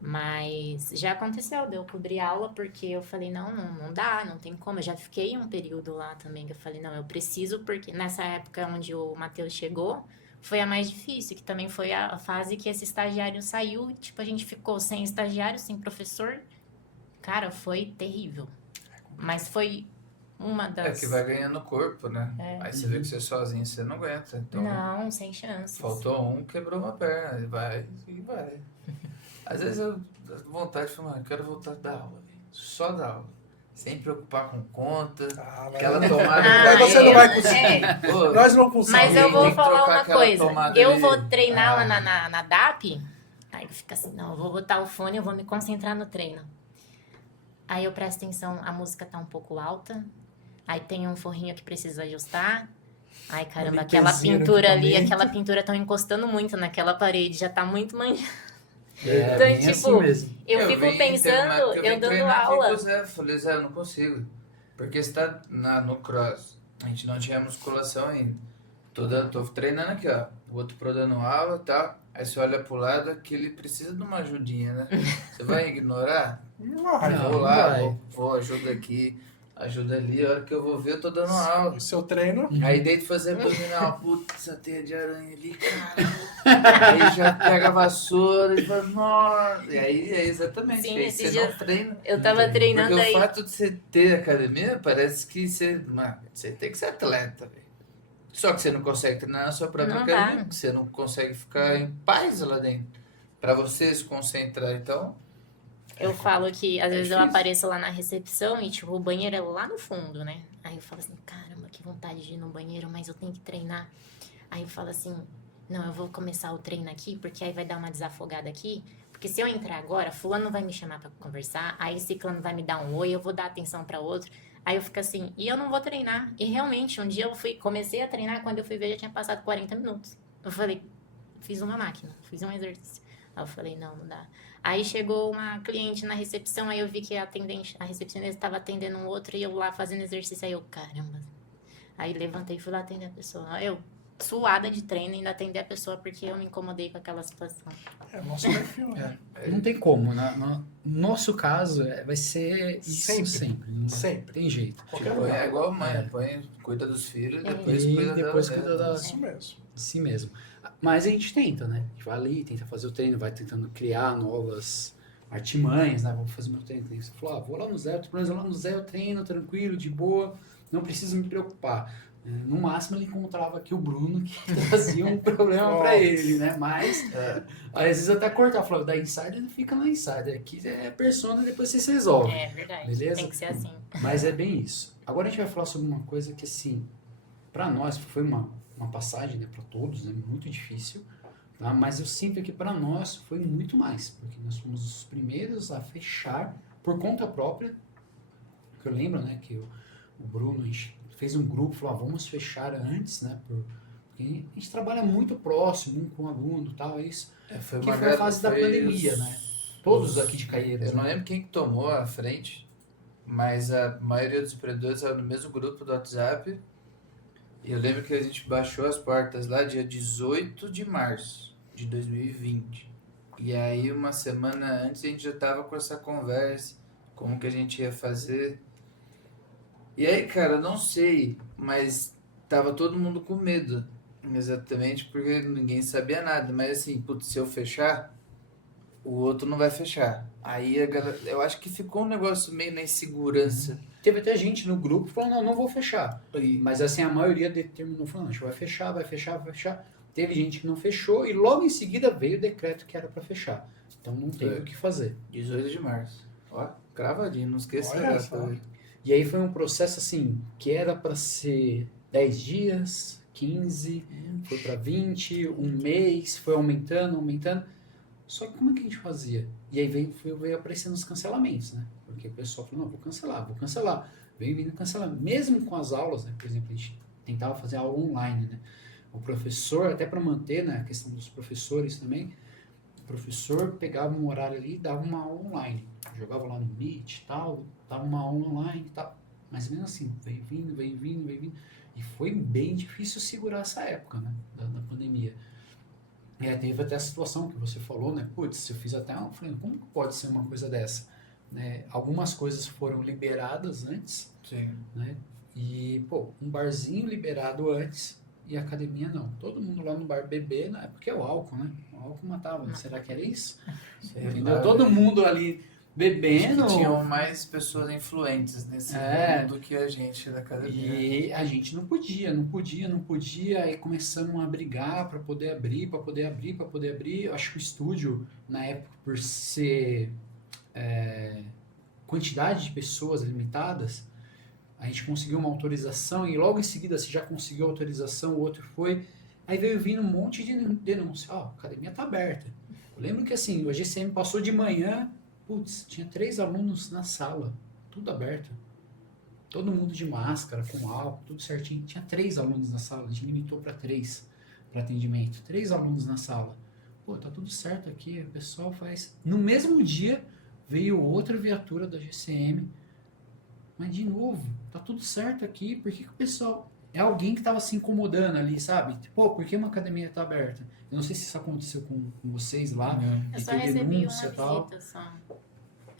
Mas já aconteceu de eu cobrir aula porque eu falei, não dá, não tem como. Eu já fiquei um período lá também que eu falei, não, eu preciso, porque nessa época onde o Matheus chegou, foi a mais difícil, que também foi a fase que esse estagiário saiu, tipo, a gente ficou sem estagiário, sem professor. Cara, foi terrível. Mas foi uma É que vai das... ganhando corpo, né? Aí você vê que você sozinho você não aguenta. Então, Não, sem chances. faltou um, quebrou uma perna. E vai. Às vezes eu vontade de falar, eu quero voltar a dar aula, velho. Só dar aula. Sem preocupar com conta. Ah, Aquela mas- tomada. Mas você não vai conseguir. É. Pô, Nós não Mas conseguimos. eu Alguém vou tem que falar trocar uma aquela coisa. tomada Eu ali. vou treinar lá Ah. na DAP. Aí fica assim, não, eu vou botar o fone, eu vou me concentrar no treino. Aí eu presto atenção, a música tá um pouco alta. Aí tem um forrinho que precisa ajustar. Ai, caramba, aquela limpezinha no pintura ali, equipamento. aquela pintura tão encostando muito naquela parede, já tá muito manjada. É, Então, bem tipo, assim mesmo. Eu vim- fico teve uma pensando, época que eu vim dando treinar aqui com aula. o Zé. Falei, Zé, eu não consigo. Porque você tá no cross. A gente não tinha musculação ainda. Tô treinando aqui, ó. O outro pro dando aula e tal. Aí você olha pro lado que ele precisa de uma ajudinha, né? Você vai ignorar? Vai. Não, Vou lá, vai. vou, ajuda aqui, ajuda ali. A hora que eu vou ver, eu tô dando aula. O seu treino. Aí deito fazer abdominal, putz, essa teia de aranha ali, cara. Aí já pega a vassoura e fala, nossa. E aí é exatamente, Sim, aí esses você dias não treina. Eu tava treinando Porque aí. o fato de você ter academia, parece que você, mano, você tem que ser atleta, velho. Só que você não consegue treinar na sua própria Não academia, dá. porque você não consegue ficar em paz lá dentro. Pra você se concentrar, então, Eu falo que às vezes eu difícil. apareço lá na recepção e, tipo, o banheiro é lá no fundo, né? Aí eu falo assim, caramba, que vontade de ir no banheiro, mas eu tenho que treinar. Aí eu falo assim, não, eu vou começar o treino aqui, porque aí vai dar uma desafogada aqui. Porque se eu entrar agora, fulano vai me chamar pra conversar, aí ciclano vai me dar um oi, eu vou dar atenção pra outro. Aí eu fico assim, e eu não vou treinar. E realmente, um dia comecei a treinar, quando eu fui ver já tinha passado 40 minutos. Eu falei, fiz uma máquina, fiz um exercício. Aí eu falei, não dá. Aí chegou uma cliente na recepção, aí eu vi que a recepcionista estava atendendo um outro e eu lá fazendo exercício. Aí eu, caramba. Aí levantei e fui lá atender a pessoa. Aí eu, suada de treino, ainda atender a pessoa porque eu me incomodei com aquela situação. É nosso perfil, né? Não tem como. No nosso caso, vai ser isso Sempre. sempre. Não Sempre. tem jeito. Qualquer tipo, lugar. é igual mãe, cuida dos filhos, depois E cuida depois dela cuida mesma. da- Isso mesmo. de si mesmo. Mas a gente tenta, né? A gente vai ali, tenta fazer o treino, vai tentando criar novas artimanhas, né? Vamos fazer meu treino. Você falou, vou lá no Zé, tô lá no Zé, eu treino tranquilo, de boa, não preciso me preocupar. No máximo ele encontrava aqui o Bruno, que trazia um problema pra ele, né? Mas, às vezes até cortar, falava, da Insider não fica na Insider, aqui é persona, depois você se resolve. É verdade, Beleza? tem que ser assim. Mas é bem isso. Agora a gente vai falar sobre uma coisa que, assim, pra nós foi uma passagem, né, pra todos, né, muito difícil, tá? Mas eu sinto que pra nós foi muito mais, porque nós fomos os primeiros a fechar por conta própria, Porque eu lembro, né, que o Bruno, a gente fez um grupo, falou, vamos fechar antes, né, porque a gente trabalha muito próximo um com o aluno e tal, isso. Foi Que uma foi a fase da foi pandemia, né? Todos aqui de Caieiras, Eu não né? lembro quem que tomou a frente, mas a maioria dos empreendedores era no mesmo grupo do WhatsApp. E eu lembro que a gente baixou as portas lá dia 18 de março de 2020. E aí, uma semana antes, a gente já tava com essa conversa, como que a gente ia fazer. E aí, cara, eu não sei, mas tava todo mundo com medo. Exatamente porque ninguém sabia nada. Mas assim, putz, se eu fechar, o outro não vai fechar. Aí a galera, eu acho que ficou um negócio meio na insegurança. Teve até gente no grupo falando, não vou fechar. E, Mas assim, a maioria determinou, falando, a gente vai fechar, vai fechar, vai fechar. Teve gente que não fechou e logo em seguida veio o decreto que era para fechar. Então não teve o que fazer. 18 de março. Ó, cravadinho, não esqueça a Olha data. só. E aí foi um processo assim, que era para ser 10 dias, 15, foi para 20, um mês, foi aumentando, aumentando. Só que como é que a gente fazia? E aí veio aparecendo os cancelamentos, né? Porque o pessoal falou, não, vou cancelar, vou cancelar. Veio vindo cancelar. Mesmo com as aulas, né? Por exemplo, a gente tentava fazer aula online, né? O professor, até para manter, né, a questão dos professores também, o professor pegava um horário ali e dava uma aula online. Jogava lá no Meet e tal, dava uma aula online e tal. Mas mesmo assim, veio vindo, veio vindo, veio vindo. E foi bem difícil segurar essa época, né? Da pandemia. Teve até a situação que você falou, né? Putz, eu fiz até um. Falei, como que pode ser uma coisa dessa? Né? Algumas coisas foram liberadas antes, Sim. né? E, pô, um barzinho liberado antes e a academia não. Todo mundo lá no bar beber, na época é o álcool, né? O álcool matava. Será que era isso? Entendeu? Todo mundo ali bebendo. Acho que tinham mais pessoas influentes nesse mundo do que a gente da academia. E a gente não podia. Aí começamos a brigar para poder abrir, para poder abrir, para poder abrir. Eu acho que o estúdio, na época, por ser quantidade de pessoas limitadas, a gente conseguiu uma autorização e logo em seguida se já conseguiu a autorização, o outro foi. Aí veio vindo um monte de denúncia. Ó, a academia tá aberta. Eu lembro que assim, o GCM passou de manhã, putz, tinha 3 alunos na sala, tudo aberto. Todo mundo de máscara, com álcool, tudo certinho. Tinha 3 alunos na sala, a gente limitou para 3 para atendimento. 3 alunos na sala. Pô, tá tudo certo aqui, o pessoal faz. No mesmo dia veio outra viatura da GCM. Mas de novo, tá tudo certo aqui, por que o pessoal. É alguém que tava se incomodando ali, sabe? Pô, por que uma academia tá aberta? Eu não sei se isso aconteceu com vocês lá, Eu e só ter recebi denúncia uma e tal. visita só.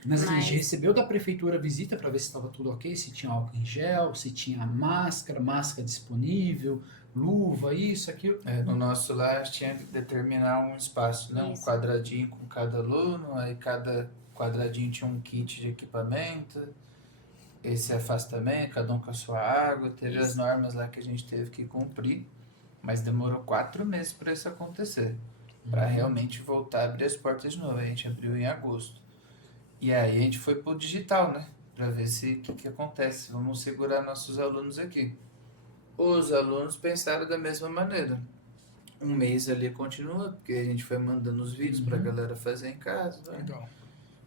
Mas assim, a gente Mas- recebeu da prefeitura a visita para ver se estava tudo ok, se tinha álcool em gel, se tinha máscara disponível, luva, isso, aquilo. No nosso lá tinha que determinar um espaço, né? Um Isso. quadradinho com cada aluno, aí cada quadradinho tinha um kit de equipamento, esse afastamento, cada um com a sua água, teve as Isso. normas lá que a gente teve que cumprir, mas demorou 4 meses para isso acontecer, para realmente voltar a abrir as portas de novo. A gente abriu em agosto. E aí a gente foi pro digital, né? Para ver se o que acontece. Vamos segurar nossos alunos aqui. Os alunos pensaram da mesma maneira. Um mês ali continua, porque a gente foi mandando os vídeos pra galera fazer em casa, né? Legal.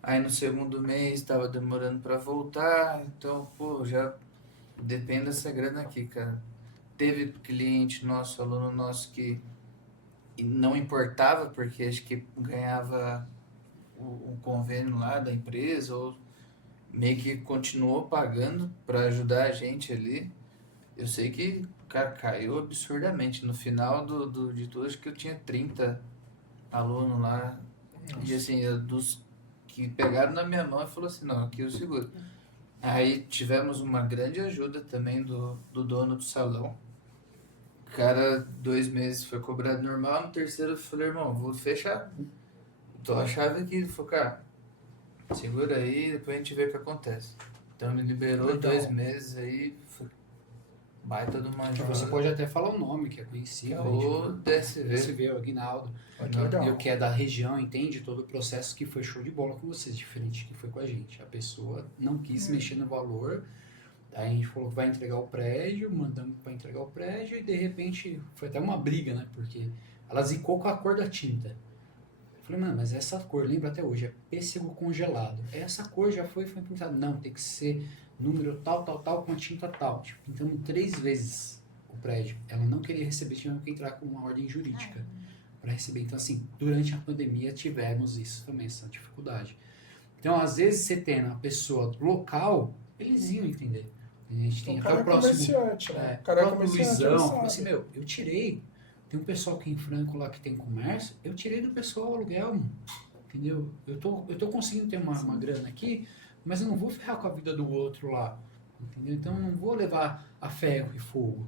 Aí no segundo mês estava demorando para voltar, então, pô, já depende dessa grana aqui, cara. Teve cliente nosso, aluno nosso que não importava, porque acho que ganhava o convênio lá da empresa, ou meio que continuou pagando para ajudar a gente ali. Eu sei que, cara, caiu absurdamente. No final de tudo, acho que eu tinha 30 alunos lá. E assim, dos que pegaram na minha mão e falou assim, não, aqui eu seguro. Aí tivemos uma grande ajuda também do dono do salão. O cara, 2 meses foi cobrado normal, no terceiro eu falei, irmão, vou fechar. Tô a chave aqui. Ele falou, cara, segura aí, depois a gente vê o que acontece. Então me liberou Legal. 2 meses aí, foi baita de uma Que ajuda. você pode até falar o nome, que é conhecido. O DSV. Você vê o Aguinaldo, Que legal. e o que é da região, entende todo o processo, que foi show de bola com vocês, diferente que foi com a gente. A pessoa não quis mexer no valor, aí a gente falou que vai entregar o prédio, mandamos para entregar o prédio, e de repente foi até uma briga, né? Porque ela zicou com a cor da tinta. Eu falei, mano, mas essa cor, lembra até hoje, é pêssego congelado. Essa cor já foi pintada. Não, tem que ser número tal, tal, tal, com a tinta tal. Tipo, pintamos 3 vezes o prédio. Ela não queria receber, tivemos que entrar com uma ordem jurídica para receber. Então, assim, durante a pandemia tivemos isso também, essa dificuldade. Então, às vezes, você tendo a pessoa local, eles iam entender. A gente tem O até cara o é próximo... comerciante, né? O o cara é próprio comerciante, Luizão, ele falou sabe. assim, meu, eu tirei... Tem um pessoal aqui em Franco lá que tem comércio, eu tirei do pessoal o aluguel, mano. Entendeu? Eu tô conseguindo ter uma grana aqui, mas eu não vou ferrar com a vida do outro lá. Entendeu? Então eu não vou levar a ferro e fogo.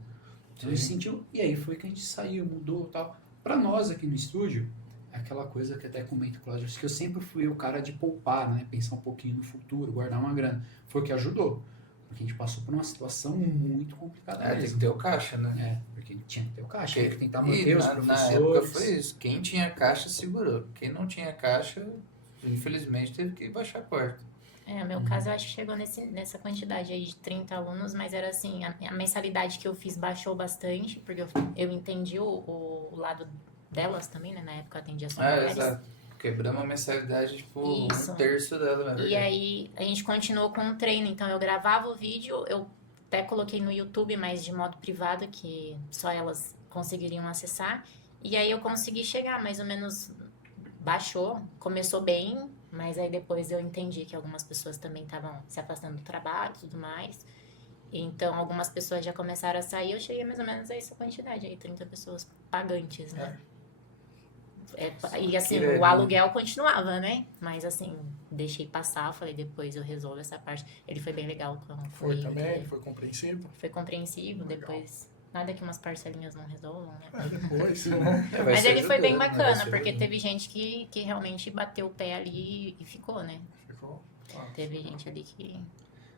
Então a gente sentiu, e aí foi que a gente saiu, mudou e tal. Pra nós aqui no estúdio, aquela coisa que até comento, Cláudio, acho que eu sempre fui o cara de poupar, né? Pensar um pouquinho no futuro, guardar uma grana. Foi o que ajudou. Porque a gente passou por uma situação muito complicada Tem mesmo. que ter o caixa, né? Porque tinha que ter o caixa, Porque- tinha que tentar e manter os na época professores. foi isso. Quem tinha caixa segurou. Quem não tinha caixa, infelizmente, teve que baixar a porta. No meu caso, eu acho que chegou nessa quantidade aí de 30 alunos, mas era assim, a mensalidade que eu fiz baixou bastante, porque eu entendi o lado delas também, né? Na época eu atendia só mulheres. Exato. Quebramos a mensalidade, tipo, Isso. 1/3 dela, na E verdade. aí a gente continuou com o treino, então eu gravava o vídeo, eu até coloquei no YouTube, mas de modo privado, que só elas conseguiriam acessar. E aí eu consegui chegar, mais ou menos baixou, começou bem, mas aí depois eu entendi que algumas pessoas também estavam se afastando do trabalho e tudo mais. Então algumas pessoas já começaram a sair, eu cheguei mais ou menos a essa quantidade aí, 30 pessoas pagantes, né? E assim, Que legal. o aluguel continuava, né? Mas assim, deixei passar, falei, depois eu resolvo essa parte. Ele foi bem legal. Foi também, foi compreensivo. Foi compreensivo, Legal. depois... Nada que umas parcelinhas não resolvam, né? Depois, né? Vai Mas se ele foi bem ajudando, né? bacana, Vai se porque ajudando. teve gente que realmente bateu o pé ali e ficou, né? Ficou. Teve gente ali que...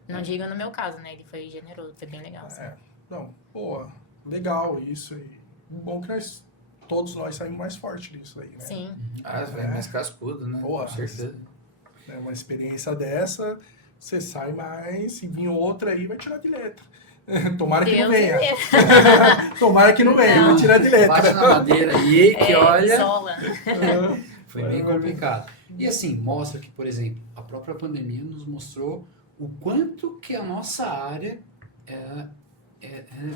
Não digo no meu caso, né? Ele foi generoso, foi bem legal. Assim. Não, pô, legal isso. E bom que todos nós saímos mais fortes disso aí, né? Sim. Vai mais cascudo, né? Boa. Com certeza. Uma experiência dessa, você sai mais, e vir outra aí, vai tirar de letra. Tomara que não Deus venha. me livre. Tomara que não venha, vai tirar de letra. Bate na madeira aí, que olha... Isola. Foi bem complicado. E assim, mostra que, por exemplo, a própria pandemia nos mostrou o quanto que a nossa área é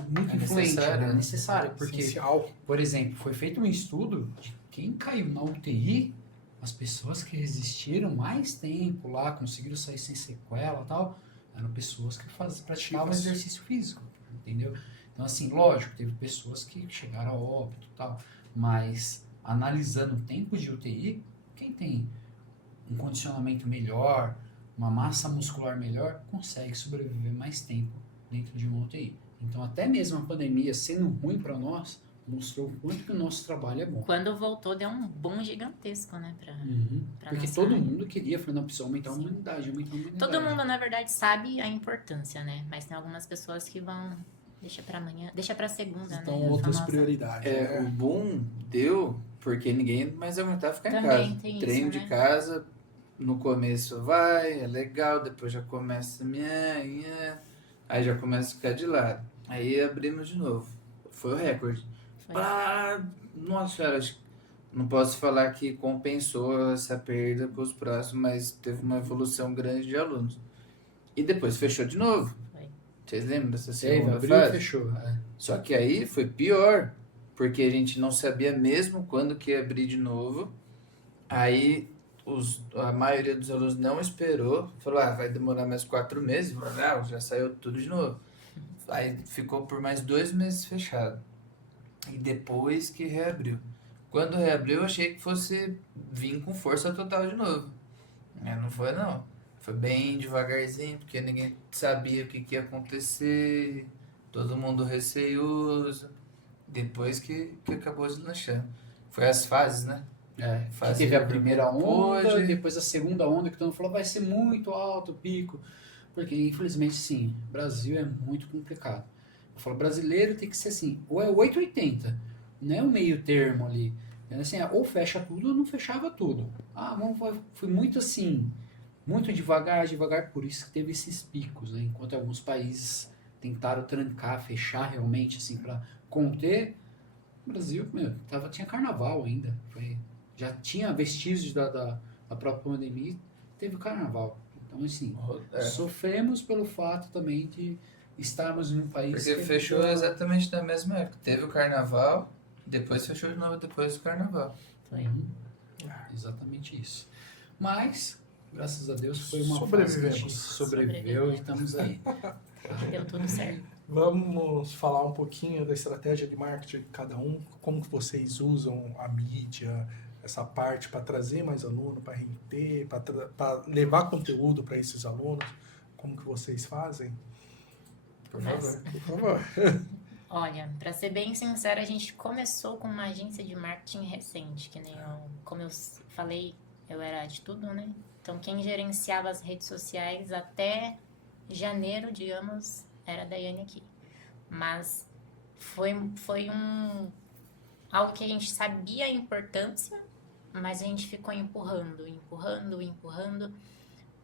muito influente, necessária, né? né? Necessária, porque, Essencial. por exemplo, foi feito um estudo de quem caiu na UTI, as pessoas que resistiram mais tempo lá, conseguiram sair sem sequela e tal, eram pessoas que praticavam Ativas. exercício físico, entendeu? Então, assim, lógico, teve pessoas que chegaram a óbito e tal, mas analisando o tempo de UTI, quem tem um condicionamento melhor, uma massa muscular melhor, consegue sobreviver mais tempo dentro de uma UTI. Então, até mesmo a pandemia sendo ruim para nós, mostrou o quanto que o nosso trabalho é bom. Quando voltou, deu um boom gigantesco, né? Pra Porque nossa todo área. mundo queria, falou, não, precisa aumentar a Sim. imunidade, aumentar a imunidade. Todo mundo, na verdade, sabe a importância, né? Mas tem algumas pessoas que vão... Deixa pra amanhã, deixa pra segunda, Então, né? outras Famosa. prioridades. O Né? boom deu porque ninguém mais aguentava ficar em Também casa. tem isso, Treino de né? casa, no começo vai, é legal, depois já começa aí já começa a ficar de lado. Aí abrimos de novo. Foi o recorde. Foi. Nossa senhora, acho que não posso falar que compensou essa perda com os próximos, mas teve uma evolução grande de alunos. E depois fechou de novo. Foi. Vocês lembram dessa Teve, segunda abriu e fase? fechou. Só que aí foi pior, porque a gente não sabia mesmo quando que ia abrir de novo. Aí a maioria dos alunos não esperou, falou, vai demorar mais 4 meses. Falou, já saiu tudo de novo. Aí ficou por mais 2 meses fechado. E depois que reabriu. Quando reabriu, eu achei que fosse vir com força total de novo. Não foi, não. Foi bem devagarzinho, porque ninguém sabia o que ia acontecer. Todo mundo receioso. Depois que acabou deslanchando. Foi as fases, né? Que teve a primeira onda, Pode. depois a segunda onda, que todo mundo falou, vai ser muito alto o pico. Porque, infelizmente, sim, Brasil é muito complicado. Eu falo, brasileiro tem que ser assim, ou é 880, não é o meio termo ali. Assim, ou fecha tudo ou não fechava tudo. Foi muito assim, muito devagar, por isso que teve esses picos, né? Enquanto alguns países tentaram trancar, fechar realmente, assim, para conter, o Brasil, tinha carnaval ainda, já tinha vestígios da própria pandemia, teve o carnaval. Então, assim, sofremos pelo fato também de estarmos em um país... Porque fechou exatamente na mesma época. Teve o carnaval, depois fechou de novo depois do carnaval. Exatamente isso. Mas, graças a Deus, foi uma fase que a gente Sobrevivemos. sobreviveu e estamos aí. Deu tudo certo. Vamos falar um pouquinho da estratégia de marketing de cada um, como que vocês usam a mídia, essa parte para trazer mais aluno, para reter, para levar conteúdo para esses alunos, como que vocês fazem? Por favor, por favor. Olha, pra ser bem sincera, a gente começou com uma agência de marketing recente, que nem como eu falei, eu era de tudo, né? Então, quem gerenciava as redes sociais até janeiro, digamos, era a Daiane aqui. Mas foi algo que a gente sabia a importância, mas a gente ficou empurrando,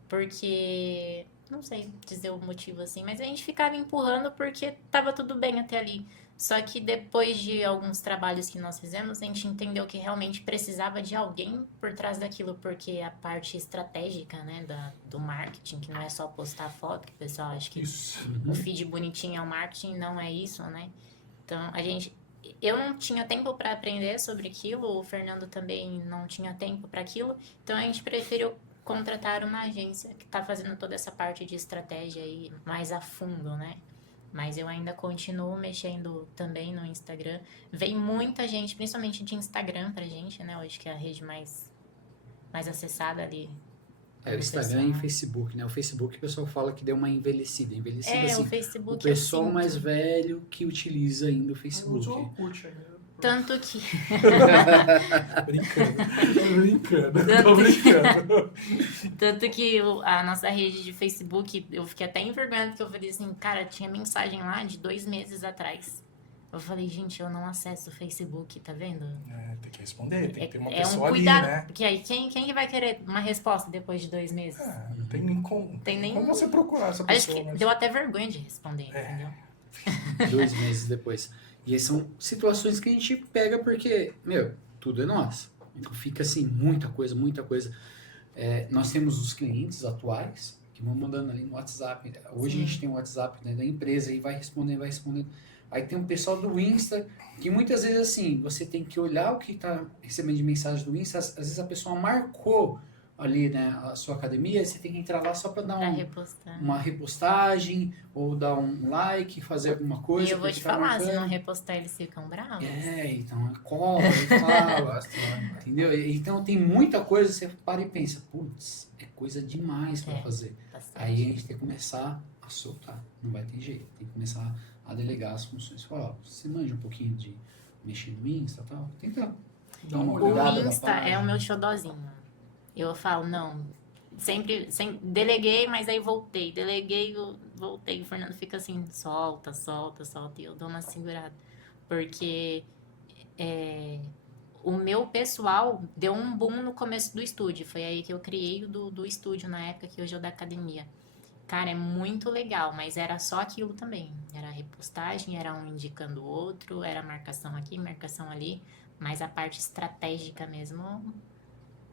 porque... Não sei dizer o motivo assim, mas a gente ficava empurrando porque tava tudo bem até ali. Só que depois de alguns trabalhos que nós fizemos, a gente entendeu que realmente precisava de alguém por trás daquilo, porque a parte estratégica, né, do marketing, que não é só postar foto, que o pessoal acha que o feed bonitinho é o marketing, não é isso, né? Então, eu não tinha tempo para aprender sobre aquilo, o Fernando também não tinha tempo para aquilo, então a gente preferiu contratar uma agência que está fazendo toda essa parte de estratégia aí mais a fundo, né? Mas eu ainda continuo mexendo também no Instagram. Vem muita gente, principalmente de Instagram pra gente, né? Hoje que é a rede mais acessada ali. O Instagram e o Facebook, né? O Facebook o pessoal fala que deu uma envelhecida. Envelhecida É, assim, o Facebook o pessoal eu sinto. mais velho que utiliza ainda o Facebook. Usou o Orkut ainda. Tanto que... Tô brincando. Tanto que a nossa rede de Facebook, eu fiquei até envergonhada, porque eu falei assim, cara, tinha mensagem lá de 2 meses atrás. Eu falei, gente, eu não acesso o Facebook, tá vendo? Tem que responder, tem que ter uma É pessoa um cuidado, ali, né? porque aí quem que vai querer uma resposta depois de 2 meses? Não tem nem como. Tem nem- Como você procurar essa Acho pessoa. que mas- deu até vergonha de responder, entendeu? 2 meses depois. E aí são situações que a gente pega porque, tudo é nosso. Então fica assim, muita coisa, muita coisa. Nós temos os clientes atuais que vão mandando ali no WhatsApp. Hoje a gente tem o WhatsApp, né, da empresa e vai respondendo, vai respondendo. Aí tem o pessoal do Insta, que muitas vezes assim, você tem que olhar o que está recebendo de mensagem do Insta. Às vezes a pessoa marcou ali, né, a sua academia, você tem que entrar lá só para dar Pra repostar. uma repostagem ou dar um like, fazer alguma coisa. E eu vou porque te tá falar, se marcando. não repostar, eles ficam bravos. Então cobra e fala, entendeu? Então tem muita coisa, você para e pensa, putz, é coisa demais para fazer. Bastante. Aí a gente tem que começar a soltar, não vai ter jeito, tem que começar a delegar as funções. Falar, ó, você manja um pouquinho de mexer no Insta e tal, tenta dar uma olhada O na Insta é página. o meu xodózinho. Eu falo, não, sempre deleguei, mas aí voltei. Deleguei, voltei. O Fernando fica assim, solta. E eu dou uma segurada. Porque o meu pessoal deu um boom no começo do estúdio. Foi aí que eu criei do estúdio, na época que hoje é o da academia. Cara, é muito legal, mas era só aquilo também. Era repostagem, era um indicando o outro, era marcação aqui, marcação ali. Mas a parte estratégica mesmo,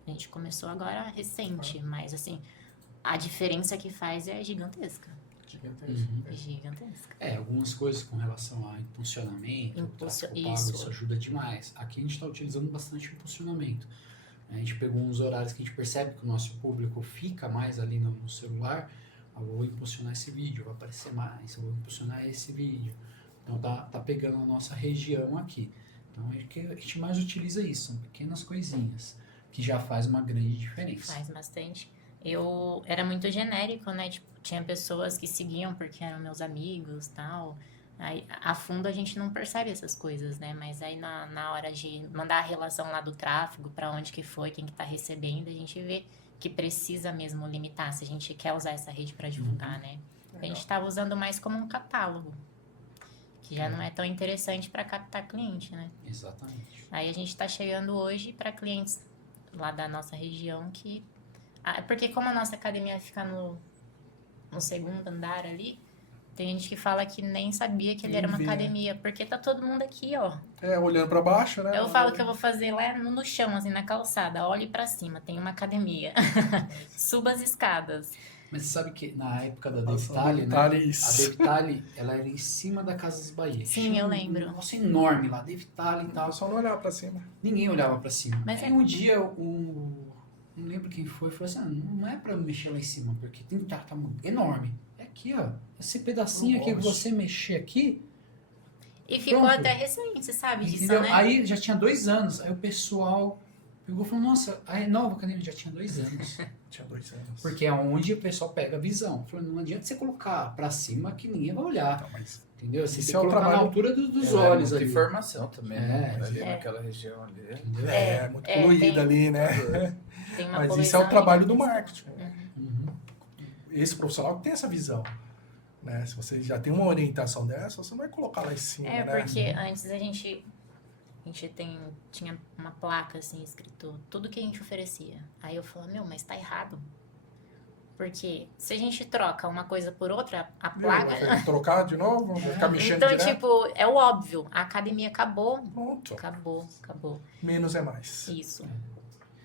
a gente começou agora recente. Mas assim, a diferença que faz é gigantesca. É gigantesca. Algumas coisas com relação a impulsionamento, tráfego pago, isso. isso ajuda demais. Aqui a gente está utilizando bastante impulsionamento. A gente pegou uns horários que a gente percebe que o nosso público fica mais ali no celular. Eu vou impulsionar esse vídeo, vai aparecer mais, eu vou impulsionar esse vídeo. Então tá pegando a nossa região aqui. Então a gente mais utiliza isso, são pequenas coisinhas, que já faz uma grande diferença. Faz bastante. Eu era muito genérico, né? Tipo, tinha pessoas que seguiam porque eram meus amigos e tal. Aí, a fundo a gente não percebe essas coisas, né? Mas aí na hora de mandar a relação lá do tráfego, para onde que foi, quem que tá recebendo, a gente vê que precisa mesmo limitar, se a gente quer usar essa rede para divulgar, né? A gente estava usando mais como um catálogo, que já não é tão interessante para captar cliente, né? Exatamente. Aí a gente está chegando hoje para clientes lá da nossa região que... porque como a nossa academia fica no segundo andar ali, Tem gente que fala que nem sabia que ele era uma Nem vê. academia, porque tá todo mundo aqui, ó. Olhando pra baixo, né? Eu falo que eu vou fazer lá no chão, assim, na calçada. Olhe pra cima, tem uma academia. Suba as escadas. Mas você sabe que na época da Nossa, Devtali, né? Devtali, A isso. Devtali, ela era em cima da Casas Bahia. Sim, Tinha eu um lembro. negócio enorme lá, Devtali e tal. Eu só não olhar pra cima. Ninguém olhava pra cima. Mas Aí é- um dia não lembro quem foi, falou assim: não é pra mexer lá em cima, porque tem tá enorme. É aqui, ó. Esse pedacinho aqui que Nossa. você mexer aqui, E ficou Pronto. até recente, sabe disso, entendeu? né? Aí já tinha 2 anos. Aí o pessoal pegou e falou: nossa, a nova academia já tinha 2 anos. Tinha 2 anos. Porque é onde o pessoal pega a visão. Falou, não adianta você colocar pra cima que ninguém vai olhar. Então, mas Entendeu? Você Esse tem é que o colocar na trabalho- altura dos Ela é olhos muita ali. informação também, né? É, Ali é. naquela região ali. é muito É, poluído tem- ali, né? Tem uma Mas isso é poluição o trabalho do gigantesca. marketing. Uhum. Esse profissional que tem essa visão. Né? Se você já tem uma orientação dessa, você não vai colocar lá em cima, É, né? porque antes a gente tinha uma placa assim escrito tudo que a gente oferecia. Aí eu falava, mas tá errado. Porque se a gente troca uma coisa por outra, a placa. Vai trocar de novo, vai ficar mexendo Então, direto. tipo, é o óbvio. A academia acabou. Pronto. Acabou. Menos é mais. Isso.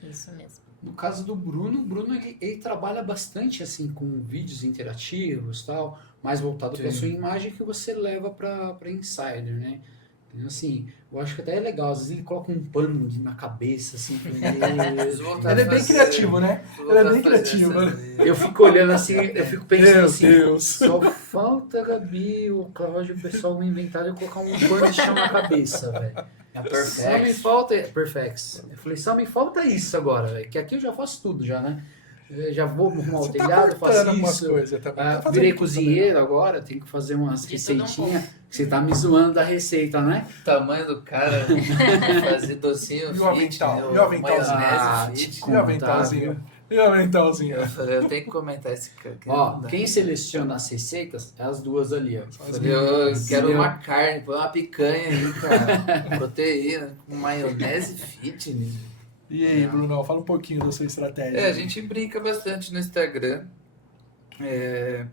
Isso mesmo. No caso do Bruno, o Bruno ele trabalha bastante assim com vídeos interativos tal, mais voltado para Sim. sua imagem que você leva para Insider, né? Então, assim, eu acho que até é legal, às vezes ele coloca um pano na cabeça, assim, pra Preciso voltar Ele é a bem fazer- criativo, né? preciso Ele é voltar bem a fazer criativo, essas né? vezes. eu fico olhando assim, eu fico pensando Meu assim, Deus. só falta, Gabi, o Cláudio, o pessoal inventar de colocar um pano de chão na cabeça, velho. É Só me perfect. falta. Perfex. Eu falei, só me falta isso agora, velho. Que aqui eu já faço tudo já, né? Eu já vou arrumar o Você tá telhado, cortando faço algumas isso. coisas também. Ah, Tá fazendo virei tudo cozinheiro agora, tenho que fazer umas De tudo um receitinhas. Você tá me zoando da receita, né? O tamanho do cara fazer docinho E o fit, avental? né? E o aventalzinho? Maionese fit. E o Contar, aventalzinho? E o aventalzinho? Eu falei, eu tenho que comentar esse cara. que Ó, não dá. quem seleciona as receitas é as duas ali, ó. As Falei, eu meninas. quero Entendeu? uma carne, põe uma picanha aí, cara. Proteína, com maionese fitness. E aí, Bruno, fala um pouquinho da sua estratégia. É, a gente brinca bastante no Instagram.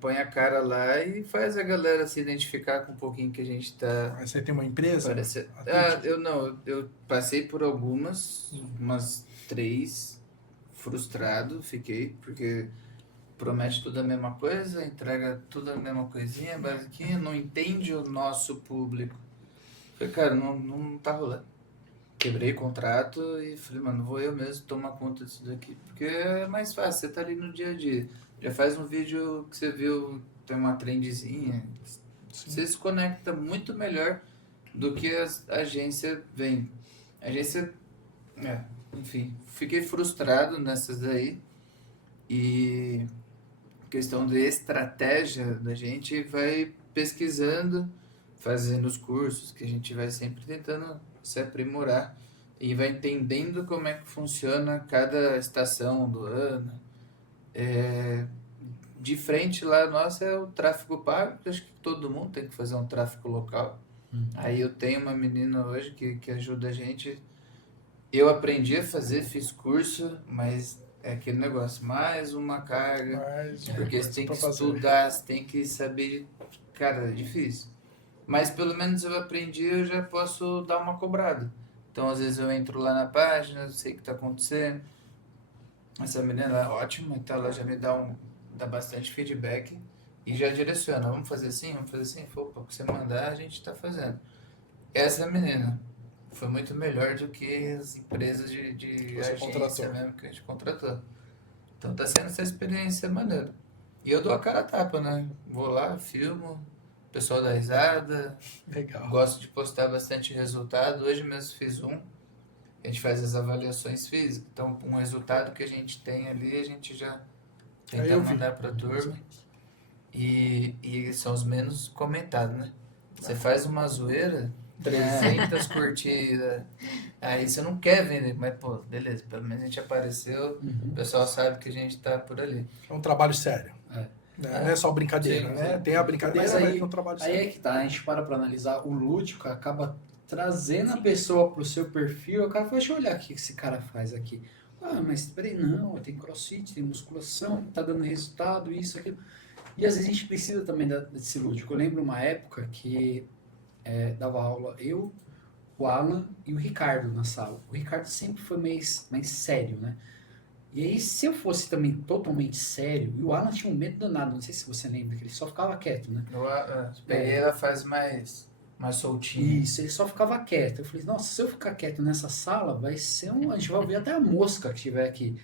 Põe a cara lá e faz a galera se identificar com um pouquinho que a gente tá. Você tem uma empresa? Parece... Atende. eu não, eu passei por umas 3, frustrado fiquei, porque promete tudo a mesma coisa, entrega tudo a mesma coisinha, basiquinha, não entende o nosso público. Falei, cara, não tá rolando. Quebrei o contrato e falei, mano, vou eu mesmo tomar conta disso daqui, porque é mais fácil, você tá ali no dia a dia. Já faz um vídeo que você viu, tem uma trendzinha, você se conecta muito melhor do que a agência vem. A agência, enfim, fiquei frustrado nessas aí e questão de estratégia da gente vai pesquisando, fazendo os cursos que a gente vai sempre tentando se aprimorar e vai entendendo como é que funciona cada estação do ano. De frente lá, nossa, é o tráfego pago, que eu acho que todo mundo tem que fazer um tráfego local. Aí eu tenho uma menina hoje que ajuda a gente. Eu aprendi a fazer, fiz curso, mas é aquele negócio, mais uma carga, Mas, porque você tem que pra fazer. estudar, você tem que saber, cara, é difícil. Mas pelo menos eu aprendi, eu já posso dar uma cobrada. Então às vezes eu entro lá na página, sei o que está acontecendo. Essa menina é ótima, então ela já me dá bastante feedback e já direciona. Vamos fazer assim, vamos fazer assim. Opa, o que você mandar, a gente está fazendo. Essa menina foi muito melhor do que as empresas de Você agência contratou. mesmo que a gente contratou. Então tá sendo essa experiência maneira. E eu dou a cara a tapa, né? Vou lá, filmo, o pessoal dá risada, Legal. gosto de postar bastante resultado. Hoje mesmo fiz um. A gente faz as avaliações físicas. Então, um resultado que a gente tem ali, a gente já Aí tenta eu vi. mandar para a turma. E são os menos comentados, né? Você faz uma zoeira, 300 curtidas. Aí você não quer vender, mas, pô, beleza, pelo menos a gente apareceu, o pessoal sabe que a gente tá por ali. É um trabalho sério. É. Não é só brincadeira, Sim, né? sim. Tem a brincadeira, Mas mas aí- é um trabalho Aí é sério. que tá, a gente para analisar, o lúdico acaba trazendo a pessoa pro seu perfil, o cara fala, deixa eu olhar o que esse cara faz aqui. Ah, mas peraí, não, tem crossfit, tem musculação, tá dando resultado, isso, aquilo. E às vezes a gente precisa também desse lúdico. Eu lembro uma época que dava aula eu, o Alan e o Ricardo na sala. O Ricardo sempre foi mais sério, né? E aí, se eu fosse também totalmente sério, e o Alan tinha um medo danado, não sei se você lembra, que ele só ficava quieto, né? Peguei ela faz mais soltinha. Isso, ele só ficava quieto. Eu falei, nossa, se eu ficar quieto nessa sala, vai ser a gente vai ouvir até a mosca que estiver aqui.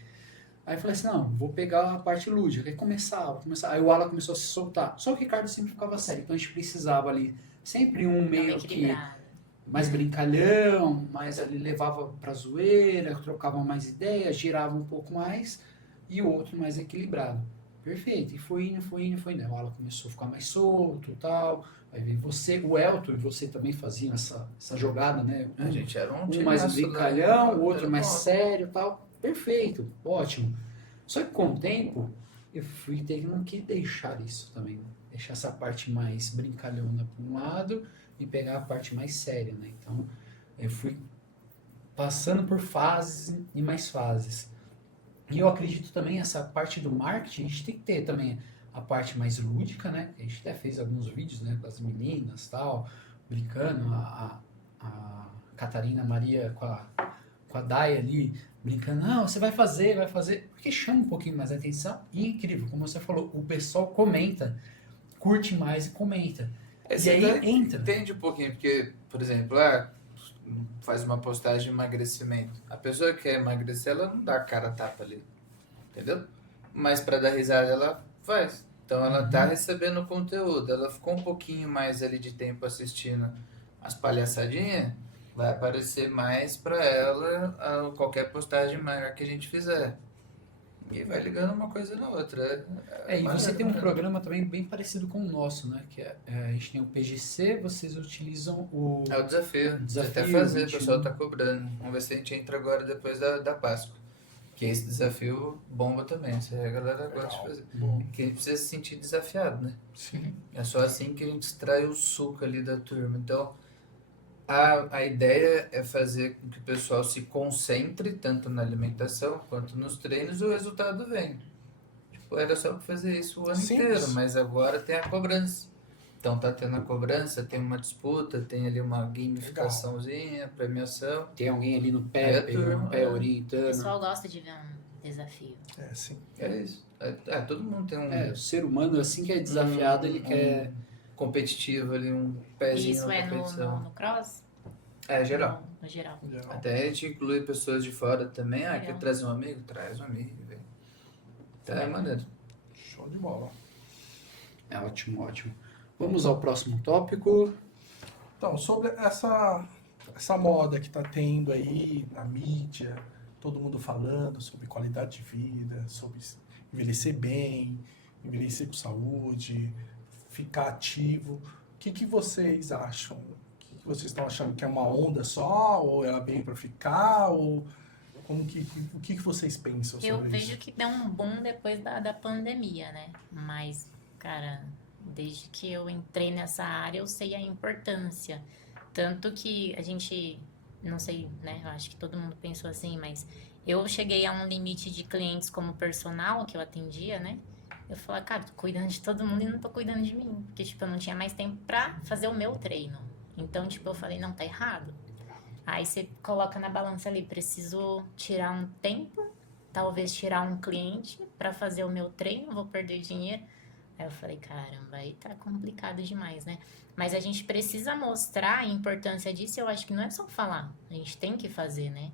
Aí eu falei assim, não, vou pegar a parte lúdica. Aí começava. Aí o Alan começou a se soltar. Só que o Ricardo sempre ficava sério, então a gente precisava ali, sempre um Dá uma meio que equilibrada. mais brincalhão, mais ali levava pra zoeira, trocava mais ideias, girava um pouco mais, e o outro mais equilibrado. Perfeito. E foi indo, foi indo, foi indo. A aula começou a ficar mais solto e tal. Aí veio você, o Elton e você também faziam essa jogada, né? A gente era um Um time mais brincalhão, o outro era mais bom. sério e tal. Perfeito, ótimo. Só que com o tempo, eu fui tendo que deixar isso também. Né? Deixar essa parte mais brincalhona para um lado e pegar a parte mais séria, né? Então, eu fui passando por fases e mais fases. E eu acredito também essa parte do marketing, a gente tem que ter também a parte mais lúdica, né? A gente até fez alguns vídeos, né, das meninas tal, brincando, a Catarina Maria com a Dai ali, brincando, não, você vai fazer, porque chama um pouquinho mais a atenção e é incrível, como você falou, o pessoal comenta, curte mais e comenta. E aí entra. Entende um pouquinho, porque, por exemplo, faz uma postagem de emagrecimento. A pessoa que quer emagrecer, ela não dá a cara a tapa ali, entendeu? Mas para dar risada, ela faz. Então ela tá recebendo conteúdo, ela ficou um pouquinho mais ali de tempo assistindo as palhaçadinhas, vai aparecer mais para ela qualquer postagem maior que a gente fizer. E vai ligando uma coisa na outra. E você tem um maneiro. programa também bem parecido com o nosso, né? Que a gente tem o PGC, vocês utilizam o... É o desafio. Desafio, Até fazer, o 21. pessoal tá cobrando. Vamos ver se a gente entra agora depois da Páscoa. Que esse desafio bomba também. Isso aí a galera gosta de fazer. Bom, Que a gente precisa se sentir desafiado, né? sim. É só assim que a gente extrai o suco ali da turma. Então, a ideia é fazer com que o pessoal se concentre tanto na alimentação quanto nos treinos e o resultado vem. Tipo, era só pra fazer isso o ano Simples. inteiro, mas agora tem a cobrança. Então tá tendo a cobrança, tem uma disputa, tem ali uma gamificaçãozinha, premiação. Tem alguém ali no Aí pé, a pegando turma, o pé, O orientando. pessoal gosta de ver um desafio. É, sim. É isso. Todo mundo tem O ser humano, assim que é desafiado, ele quer... competitivo ali, um E pezinho isso na é competição. no cross? É, geral. No geral. Em geral. Até a gente inclui pessoas de fora também. Legal. Quer trazer um amigo? Traz um amigo, velho. Então é maneiro. Show de bola. É ótimo, ótimo. Vamos ao próximo tópico. Então, sobre essa moda que tá tendo aí na mídia, todo mundo falando sobre qualidade de vida, sobre envelhecer bem, envelhecer com saúde, ficar ativo. O que vocês acham? O que vocês estão achando que é uma onda só, ou ela veio para ficar, ou o que vocês pensam Eu sobre vejo isso? que deu um boom depois da pandemia, né? Mas, cara, desde que eu entrei nessa área, eu sei a importância. Tanto que a gente, não sei, né? Eu acho que todo mundo pensou assim, mas eu cheguei a um limite de clientes como personal que eu atendia, né? Eu falei, cara, tô cuidando de todo mundo e não tô cuidando de mim. Porque, tipo, eu não tinha mais tempo pra fazer o meu treino. Então, tipo, eu falei, não, tá errado. Aí você coloca na balança ali, preciso tirar um tempo, talvez tirar um cliente pra fazer o meu treino, vou perder dinheiro. Aí eu falei, caramba, aí tá complicado demais, né? Mas a gente precisa mostrar a importância disso, eu acho que não é só falar, a gente tem que fazer, né?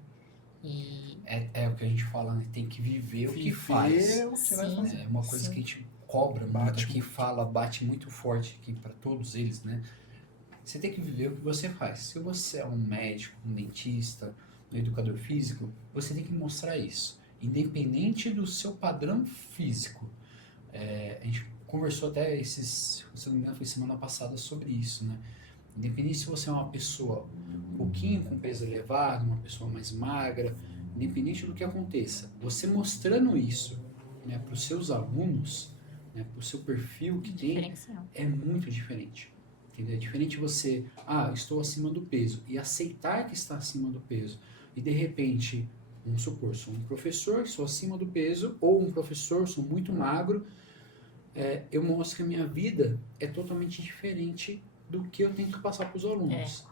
E É o que a gente fala, né? Tem que viver o que faz. O que vai Sim. fazer. É uma coisa Sim. que a gente cobra muito Bate aqui, fala, bate muito forte aqui para todos eles, né? Você tem que viver o que você faz. Se você é um médico, um dentista, um educador físico, você tem que mostrar isso. Independente do seu padrão físico. A gente conversou até se não me engano, foi semana passada sobre isso, né? Independente se você é uma pessoa um pouquinho com peso elevado, uma pessoa mais magra, independente do que aconteça, você mostrando isso, né, para os seus alunos, né, para o seu perfil que tem, diferencial. é muito diferente. Entendeu? É diferente você, estou acima do peso, e aceitar que está acima do peso. E de repente, vamos supor, sou um professor, sou acima do peso, ou um professor, sou muito magro, eu mostro que a minha vida é totalmente diferente do que eu tenho que passar para os alunos.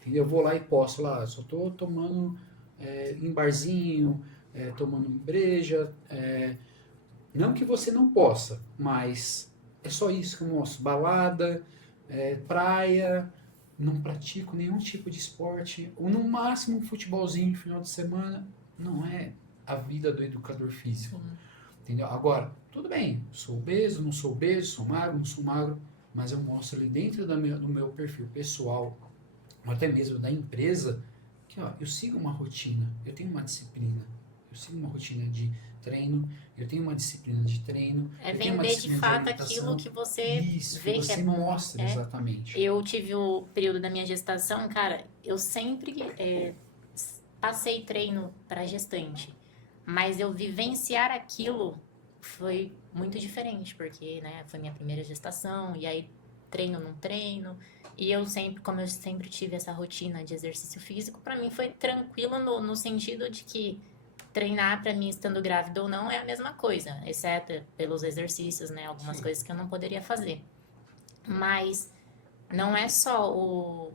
Entendeu? Eu vou lá e posto lá, só tô tomando em barzinho, tomando breja, não que você não possa, mas é só isso que eu mostro. Balada, praia, não pratico nenhum tipo de esporte, ou no máximo um futebolzinho no final de semana. Não é a vida do educador físico. Entendeu? Agora, tudo bem, sou obeso, não sou obeso, sou magro, não sou magro, mas eu mostro ali dentro do meu perfil pessoal, ou até mesmo da empresa, que ó, eu sigo uma rotina, eu tenho uma disciplina, eu sigo uma rotina de treino, eu tenho uma disciplina de treino. É eu tenho uma vender de disciplina fato alimentação. aquilo que você Isso, vê que que você é bom. mostra, exatamente. Eu tive o período da minha gestação, cara, eu sempre passei treino para gestante, mas eu vivenciar aquilo foi muito diferente, porque, né, foi minha primeira gestação, e aí treino não treino, e eu sempre, como eu sempre tive essa rotina de exercício físico, para mim foi tranquilo no sentido de que treinar para mim estando grávida ou não é a mesma coisa, exceto pelos exercícios, né, algumas Sim. coisas que eu não poderia fazer. Mas não é só o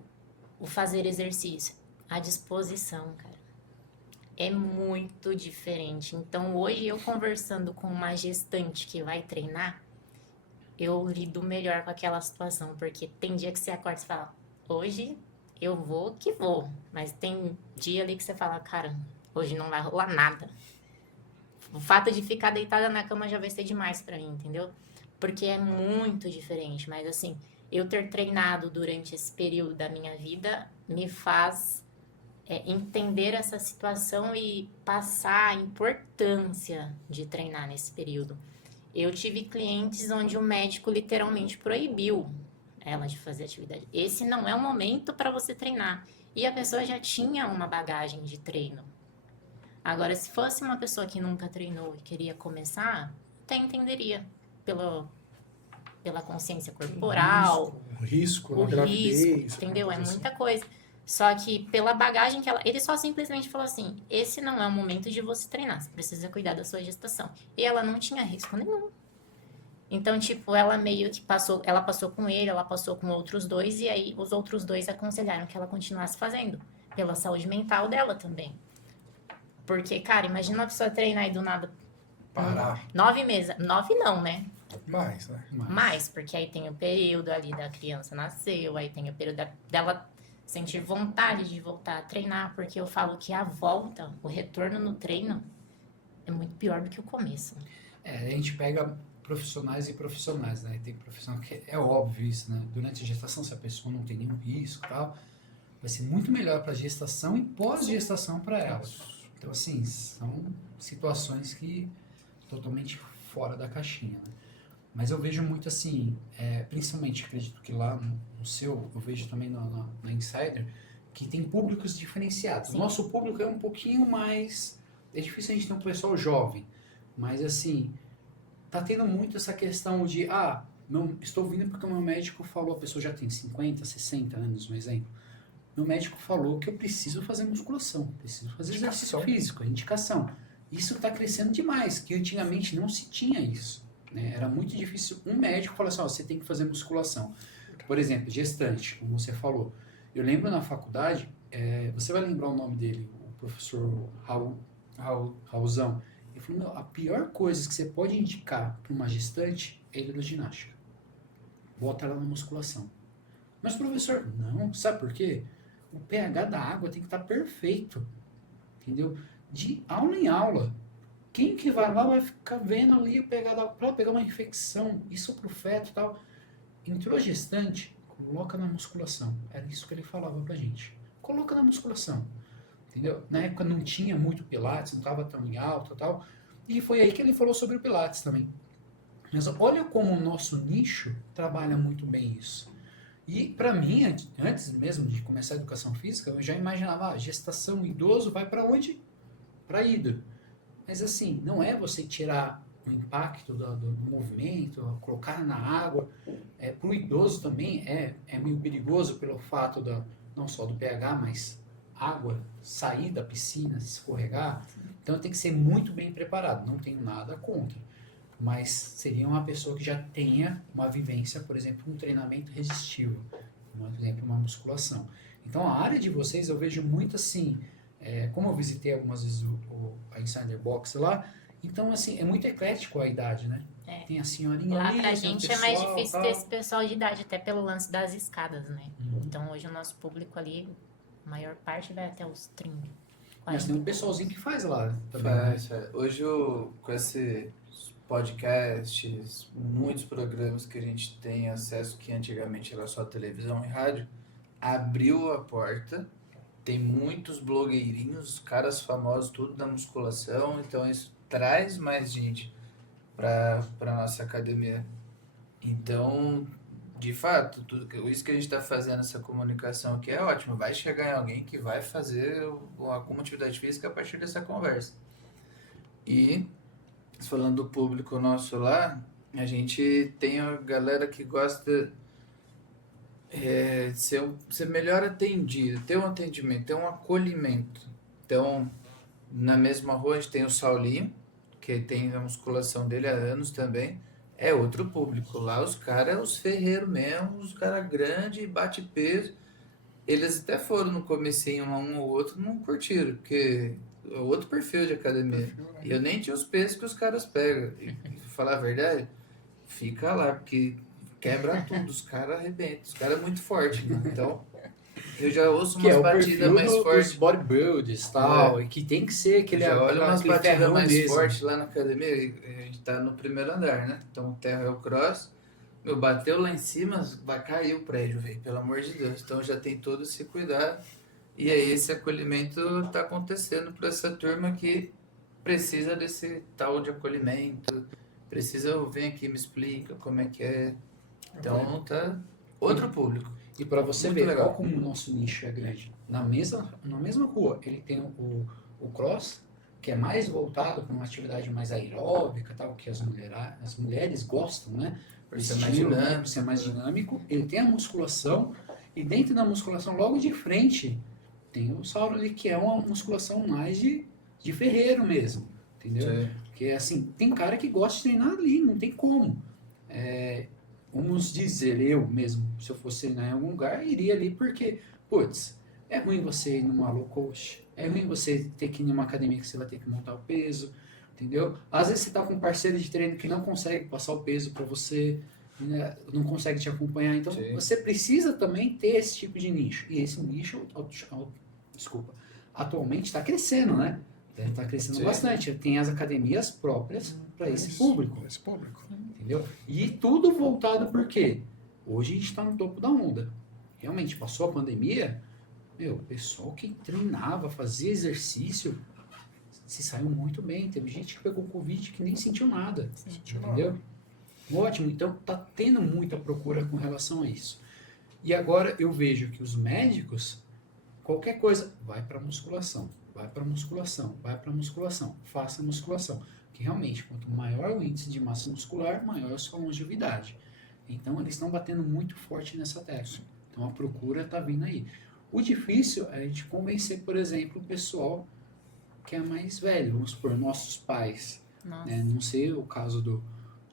fazer exercício, a disposição, cara. É muito diferente. Então, hoje eu conversando com uma gestante que vai treinar, eu lido melhor com aquela situação, porque tem dia que você acorda e fala, hoje eu vou que vou, mas tem dia ali que você fala, cara, hoje não vai rolar nada. O fato de ficar deitada na cama já vai ser demais pra mim, entendeu? Porque é muito diferente, mas assim, eu ter treinado durante esse período da minha vida me faz entender essa situação e passar a importância de treinar nesse período. Eu tive clientes onde o médico literalmente proibiu ela de fazer atividade. Esse não é o momento para você treinar. E a pessoa já tinha uma bagagem de treino. Agora, se fosse uma pessoa que nunca treinou e queria começar, até entenderia pela consciência corporal, O risco o na gravidez. risco, entendeu? É coisa assim. muita coisa. Só que pela bagagem que ela. Ele só simplesmente falou assim: esse não é o momento de você treinar, você precisa cuidar da sua gestação. E ela não tinha risco nenhum. Então, tipo, ela meio que passou. Ela passou com ele, ela passou com outros dois, e aí os outros dois aconselharam que ela continuasse fazendo. Pela saúde mental dela também. Porque, cara, imagina uma pessoa treinar e do nada. Parar 9 meses. 9 não, né? mais, né? Mais, porque aí tem o período ali da criança nasceu, aí tem o período dela sentir vontade de voltar a treinar, porque eu falo que a volta, o retorno no treino, é muito pior do que o começo. A gente pega profissionais e profissionais, né? Tem profissional que é óbvio isso, né? Durante a gestação, se a pessoa não tem nenhum risco e tal, vai ser muito melhor para a gestação e pós-gestação para ela. Então, assim, são situações que totalmente fora da caixinha, né? Mas eu vejo muito assim, principalmente acredito que lá no seu, eu vejo também na Insider, que tem públicos diferenciados. Sim. O nosso público é um pouquinho mais. É difícil a gente ter um pessoal jovem, mas assim, tá tendo muito essa questão de, não, estou vindo porque o meu médico falou, a pessoa já tem 50, 60 anos, um exemplo. Meu médico falou que eu preciso fazer musculação, preciso fazer exercício físico, indicação. Isso está crescendo demais, que antigamente não se tinha isso. Né? Era muito difícil um médico falar assim, você tem que fazer musculação. Por exemplo, gestante, como você falou. Eu lembro na faculdade, você vai lembrar o nome dele, o professor Raulzão. Ele falou, a pior coisa que você pode indicar para uma gestante é hidroginástica. Bota ela na musculação. Mas professor, não, sabe por quê? O pH da água tem que estar perfeito. Entendeu? De aula em aula. Quem que vai lá vai ficar vendo ali o pH da água para pegar uma infecção, isso pro feto e tal. Entrou gestante, coloca na musculação. Era isso que ele falava pra gente. Coloca na musculação. Entendeu? Na época não tinha muito Pilates, não estava tão em alta e tal. E foi aí que ele falou sobre o Pilates também. Mas olha como o nosso nicho trabalha muito bem isso. E para mim, antes mesmo de começar a educação física, eu já imaginava, gestação, idoso, vai para onde? Para hidro. Mas assim, não é você tirar o impacto do movimento, colocar na água. Para o idoso também é meio perigoso pelo fato não só do pH, mas água sair da piscina, escorregar. Então tem que ser muito bem preparado. Não tenho nada contra. mas seria uma pessoa que já tenha uma vivência, por exemplo, um treinamento resistivo, por exemplo, uma musculação. Então, a área de vocês eu vejo muito assim, como eu visitei algumas vezes a Insider Box lá, então, assim, é muito eclético a idade, né? É. Tem a senhorinha Lá ali, pra tem gente um é mais pessoal, difícil tal. ter esse pessoal de idade, até pelo lance das escadas, né? Uhum. Então hoje o nosso público ali, a maior parte vai até os 30, Mas 40. tem um pessoalzinho que faz lá também, né? Faz. Hoje, com esses podcasts, muitos programas que a gente tem acesso, que antigamente era só televisão e rádio, abriu a porta. Tem muitos blogueirinhos, caras famosos, tudo da musculação, então isso traz mais gente para nossa academia. Então, de fato, isso que a gente está fazendo, essa comunicação aqui é ótimo. Vai chegar em alguém que vai fazer alguma atividade física a partir dessa conversa. E, falando do público nosso lá, a gente tem a galera que gosta ser melhor atendido, ter um atendimento, ter um acolhimento. Então, na mesma rua a gente tem o Saulinho, que tem a musculação dele há anos também. É outro público. Lá os caras, os ferreiros mesmo, os caras grandes, bate peso. Eles até foram no comecinho, um ou outro, não curtiram, porque é outro perfil de academia. E eu nem tinha os pesos que os caras pegam. E pra falar a verdade, fica lá, porque quebra tudo, os caras arrebentam. Os caras é muito forte, né? Então, eu já ouço Que é umas o batidas perfil mais dos fortes. bodybuilders e tal, e que tem que ser Eu aquele, já olho umas aquele batidas ferrão mais mesmo. fortes lá na academia. A gente tá no primeiro andar, né? Então o terra é o cross. Meu, bateu lá em cima, vai cair o prédio, velho, pelo amor de Deus. Então já tem todo esse cuidado. E aí esse acolhimento tá acontecendo para essa turma que precisa desse tal de acolhimento. Precisa, vem aqui, me explica como é que é. Então tá outro público. E para você Muito ver, legal. qual como o nosso nicho é grande. Na mesma rua, ele tem o cross, que é mais voltado para uma atividade mais aeróbica, tal, que as mulheres gostam, né? Por Esse ser mais estilo, né? dinâmico. Por ser mais dinâmico. Ele tem a musculação, e dentro da musculação, logo de frente, tem o Sauro ali, que é uma musculação mais de ferreiro mesmo, entendeu? Sim. Porque, assim, tem cara que gosta de treinar ali, não tem como. Vamos dizer, eu mesmo, se eu fosse treinar em algum lugar, iria ali porque, putz, é ruim você ir numa low cost, é ruim você ter que ir numa academia que você vai ter que montar o peso, entendeu? Às vezes você tá com um parceiro de treino que não consegue passar o peso para você, né, não consegue te acompanhar, então Sim. você precisa também ter esse tipo de nicho. E esse nicho, atualmente está crescendo, né? Está crescendo Sim. bastante. Tem as academias próprias para esse público. Esse público. Entendeu? E tudo voltado por quê? Hoje a gente está no topo da onda. Realmente, passou a pandemia, o pessoal que treinava, fazia exercício, se saiu muito bem. Teve gente que pegou Covid que nem sentiu nada. Entendeu? Ótimo. Então, tá tendo muita procura com relação a isso. E agora eu vejo que os médicos, qualquer coisa, vai para musculação, vai para musculação, vai para musculação, faça musculação. Que realmente, quanto maior o índice de massa muscular, maior a sua longevidade. Então, eles estão batendo muito forte nessa tecla. Então, a procura está vindo aí. O difícil é a gente convencer, por exemplo, o pessoal que é mais velho, vamos supor, nossos pais. Nossa, Né? Não sei o caso do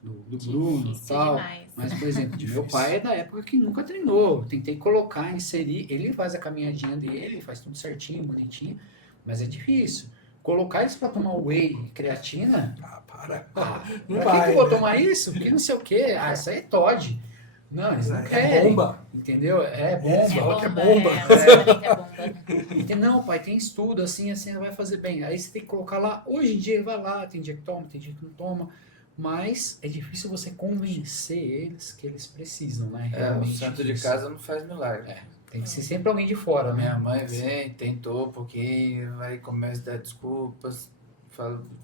Bruno e difícil tal, demais. mas, por exemplo, meu pai é da época que nunca treinou. Tentei colocar, inserir, ele faz a caminhadinha dele, faz tudo certinho, bonitinho, mas é difícil. Colocar eles para tomar whey e creatina, Para. não Não pra que vai, que eu vou né? tomar isso? Porque não sei o quê. Isso aí é Todd. Não, eles não É querem. bomba. Entendeu? É Eles bomba. falam que é bomba. É bomba. Entendeu? Não, pai, tem estudo, assim, vai fazer bem. Aí você tem que colocar lá, hoje em dia, vai lá, tem dia que toma, tem dia que não toma, mas é difícil você convencer eles que eles precisam, né? O Realmente santo de disso. casa não faz milagre. Tem que ser sempre alguém de fora, né? Minha mãe vem, tentou um pouquinho, aí começa a dar desculpas.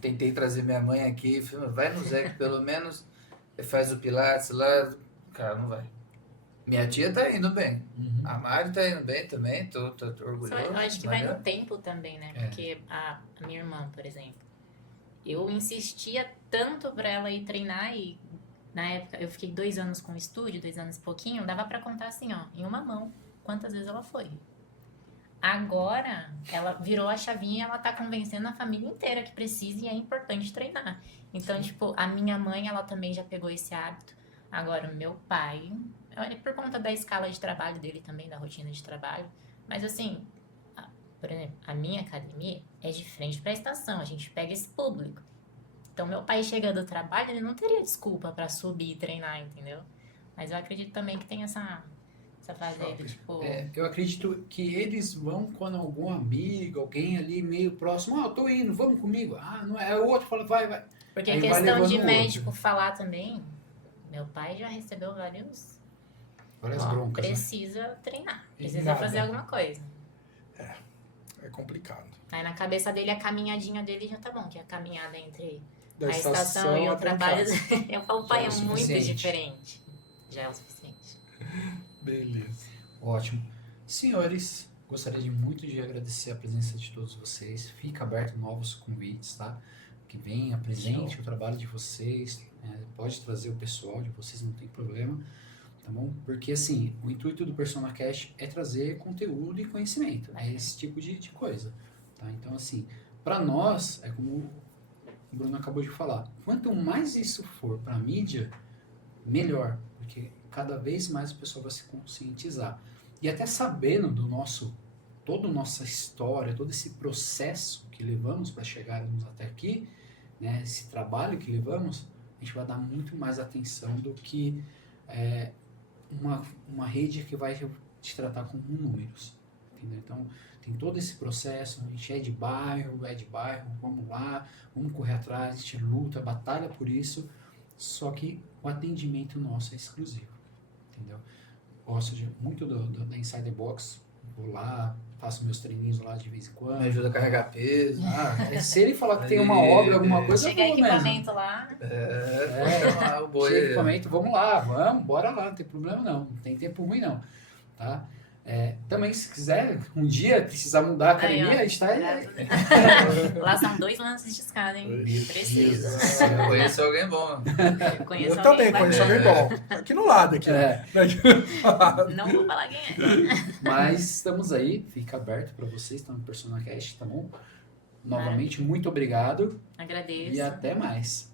Tentei trazer minha mãe aqui, falei, vai no Zé que pelo menos faz o Pilates lá. Cara, não vai. Minha tia tá indo bem. Uhum. A Mari tá indo bem também, tô orgulhoso. Eu acho que mas vai no tempo também, né? Porque a minha irmã, por exemplo, eu insistia tanto pra ela ir treinar e na época eu fiquei 2 anos com o estúdio, 2 anos e pouquinho, dava pra contar assim, ó, em uma mão, quantas vezes ela foi. Agora, ela virou a chavinha e ela tá convencendo a família inteira que precisa e é importante treinar. Então, tipo, a minha mãe, ela também já pegou esse hábito. Agora, o meu pai, é por conta da escala de trabalho dele também, da rotina de trabalho. Mas assim, por exemplo, a minha academia é de frente pra estação, a gente pega esse público. Então, meu pai chega do trabalho, ele não teria desculpa pra subir e treinar, entendeu? Mas eu acredito também que tem essa fase aí do tipo... Eu acredito que eles vão quando algum amigo, alguém ali meio próximo, eu tô indo, vamos comigo. Ah, não é, o outro fala, vai. Porque Aí a vai questão levando de o médico falar também, meu pai já recebeu várias broncas, né? precisa treinar, E precisa nada. fazer alguma coisa. É complicado. Aí na cabeça dele, a caminhadinha dele já tá bom, que é a caminhada entre Da a estação e o até em trabalho. casa. Eu falo, Já pai, é é o muito suficiente. diferente. Já é o suficiente. Beleza. Ótimo. Senhores, gostaria muito de agradecer a presença de todos vocês. Fica aberto novos convites, tá? Que venha, apresente o trabalho de vocês. Pode trazer o pessoal de vocês, não tem problema. Tá bom? Porque, assim, o intuito do PersonaCast é trazer conteúdo e conhecimento. É esse tipo de coisa. Tá? Então, assim, para nós, é como o Bruno acabou de falar. Quanto mais isso for para mídia, melhor. Porque cada vez mais o pessoal vai se conscientizar. E até sabendo toda a nossa história, todo esse processo que levamos para chegarmos até aqui, né, esse trabalho que levamos, a gente vai dar muito mais atenção do que uma rede que vai te tratar como números. Entendeu? Então, tem todo esse processo, a gente é de bairro, vamos lá, vamos correr atrás, a gente luta, batalha por isso, só que o atendimento nosso é exclusivo. Entendeu? Gosto muito da Insider Box, vou lá, faço meus treininhos lá de vez em quando. Me ajuda a carregar peso. Se ele falar que tem uma obra, alguma coisa, Chega eu vou mesmo. equipamento lá. O boi. Chega equipamento, vamos lá, bora lá, não tem problema não tem tempo ruim não, tá? Também se quiser, um dia precisar mudar a academia, Aí, ó, a gente tá aí. Lá são 2 lances de escada, hein? Precisa. Eu conheço alguém bom. Conheço Eu alguém também bacana. conheço alguém bom. Aqui no lado, aqui. Não vou falar quem é. Mas estamos aí, fica aberto para vocês, estão no PersonaCast, tá bom? Novamente, muito obrigado Agradeço. e até mais.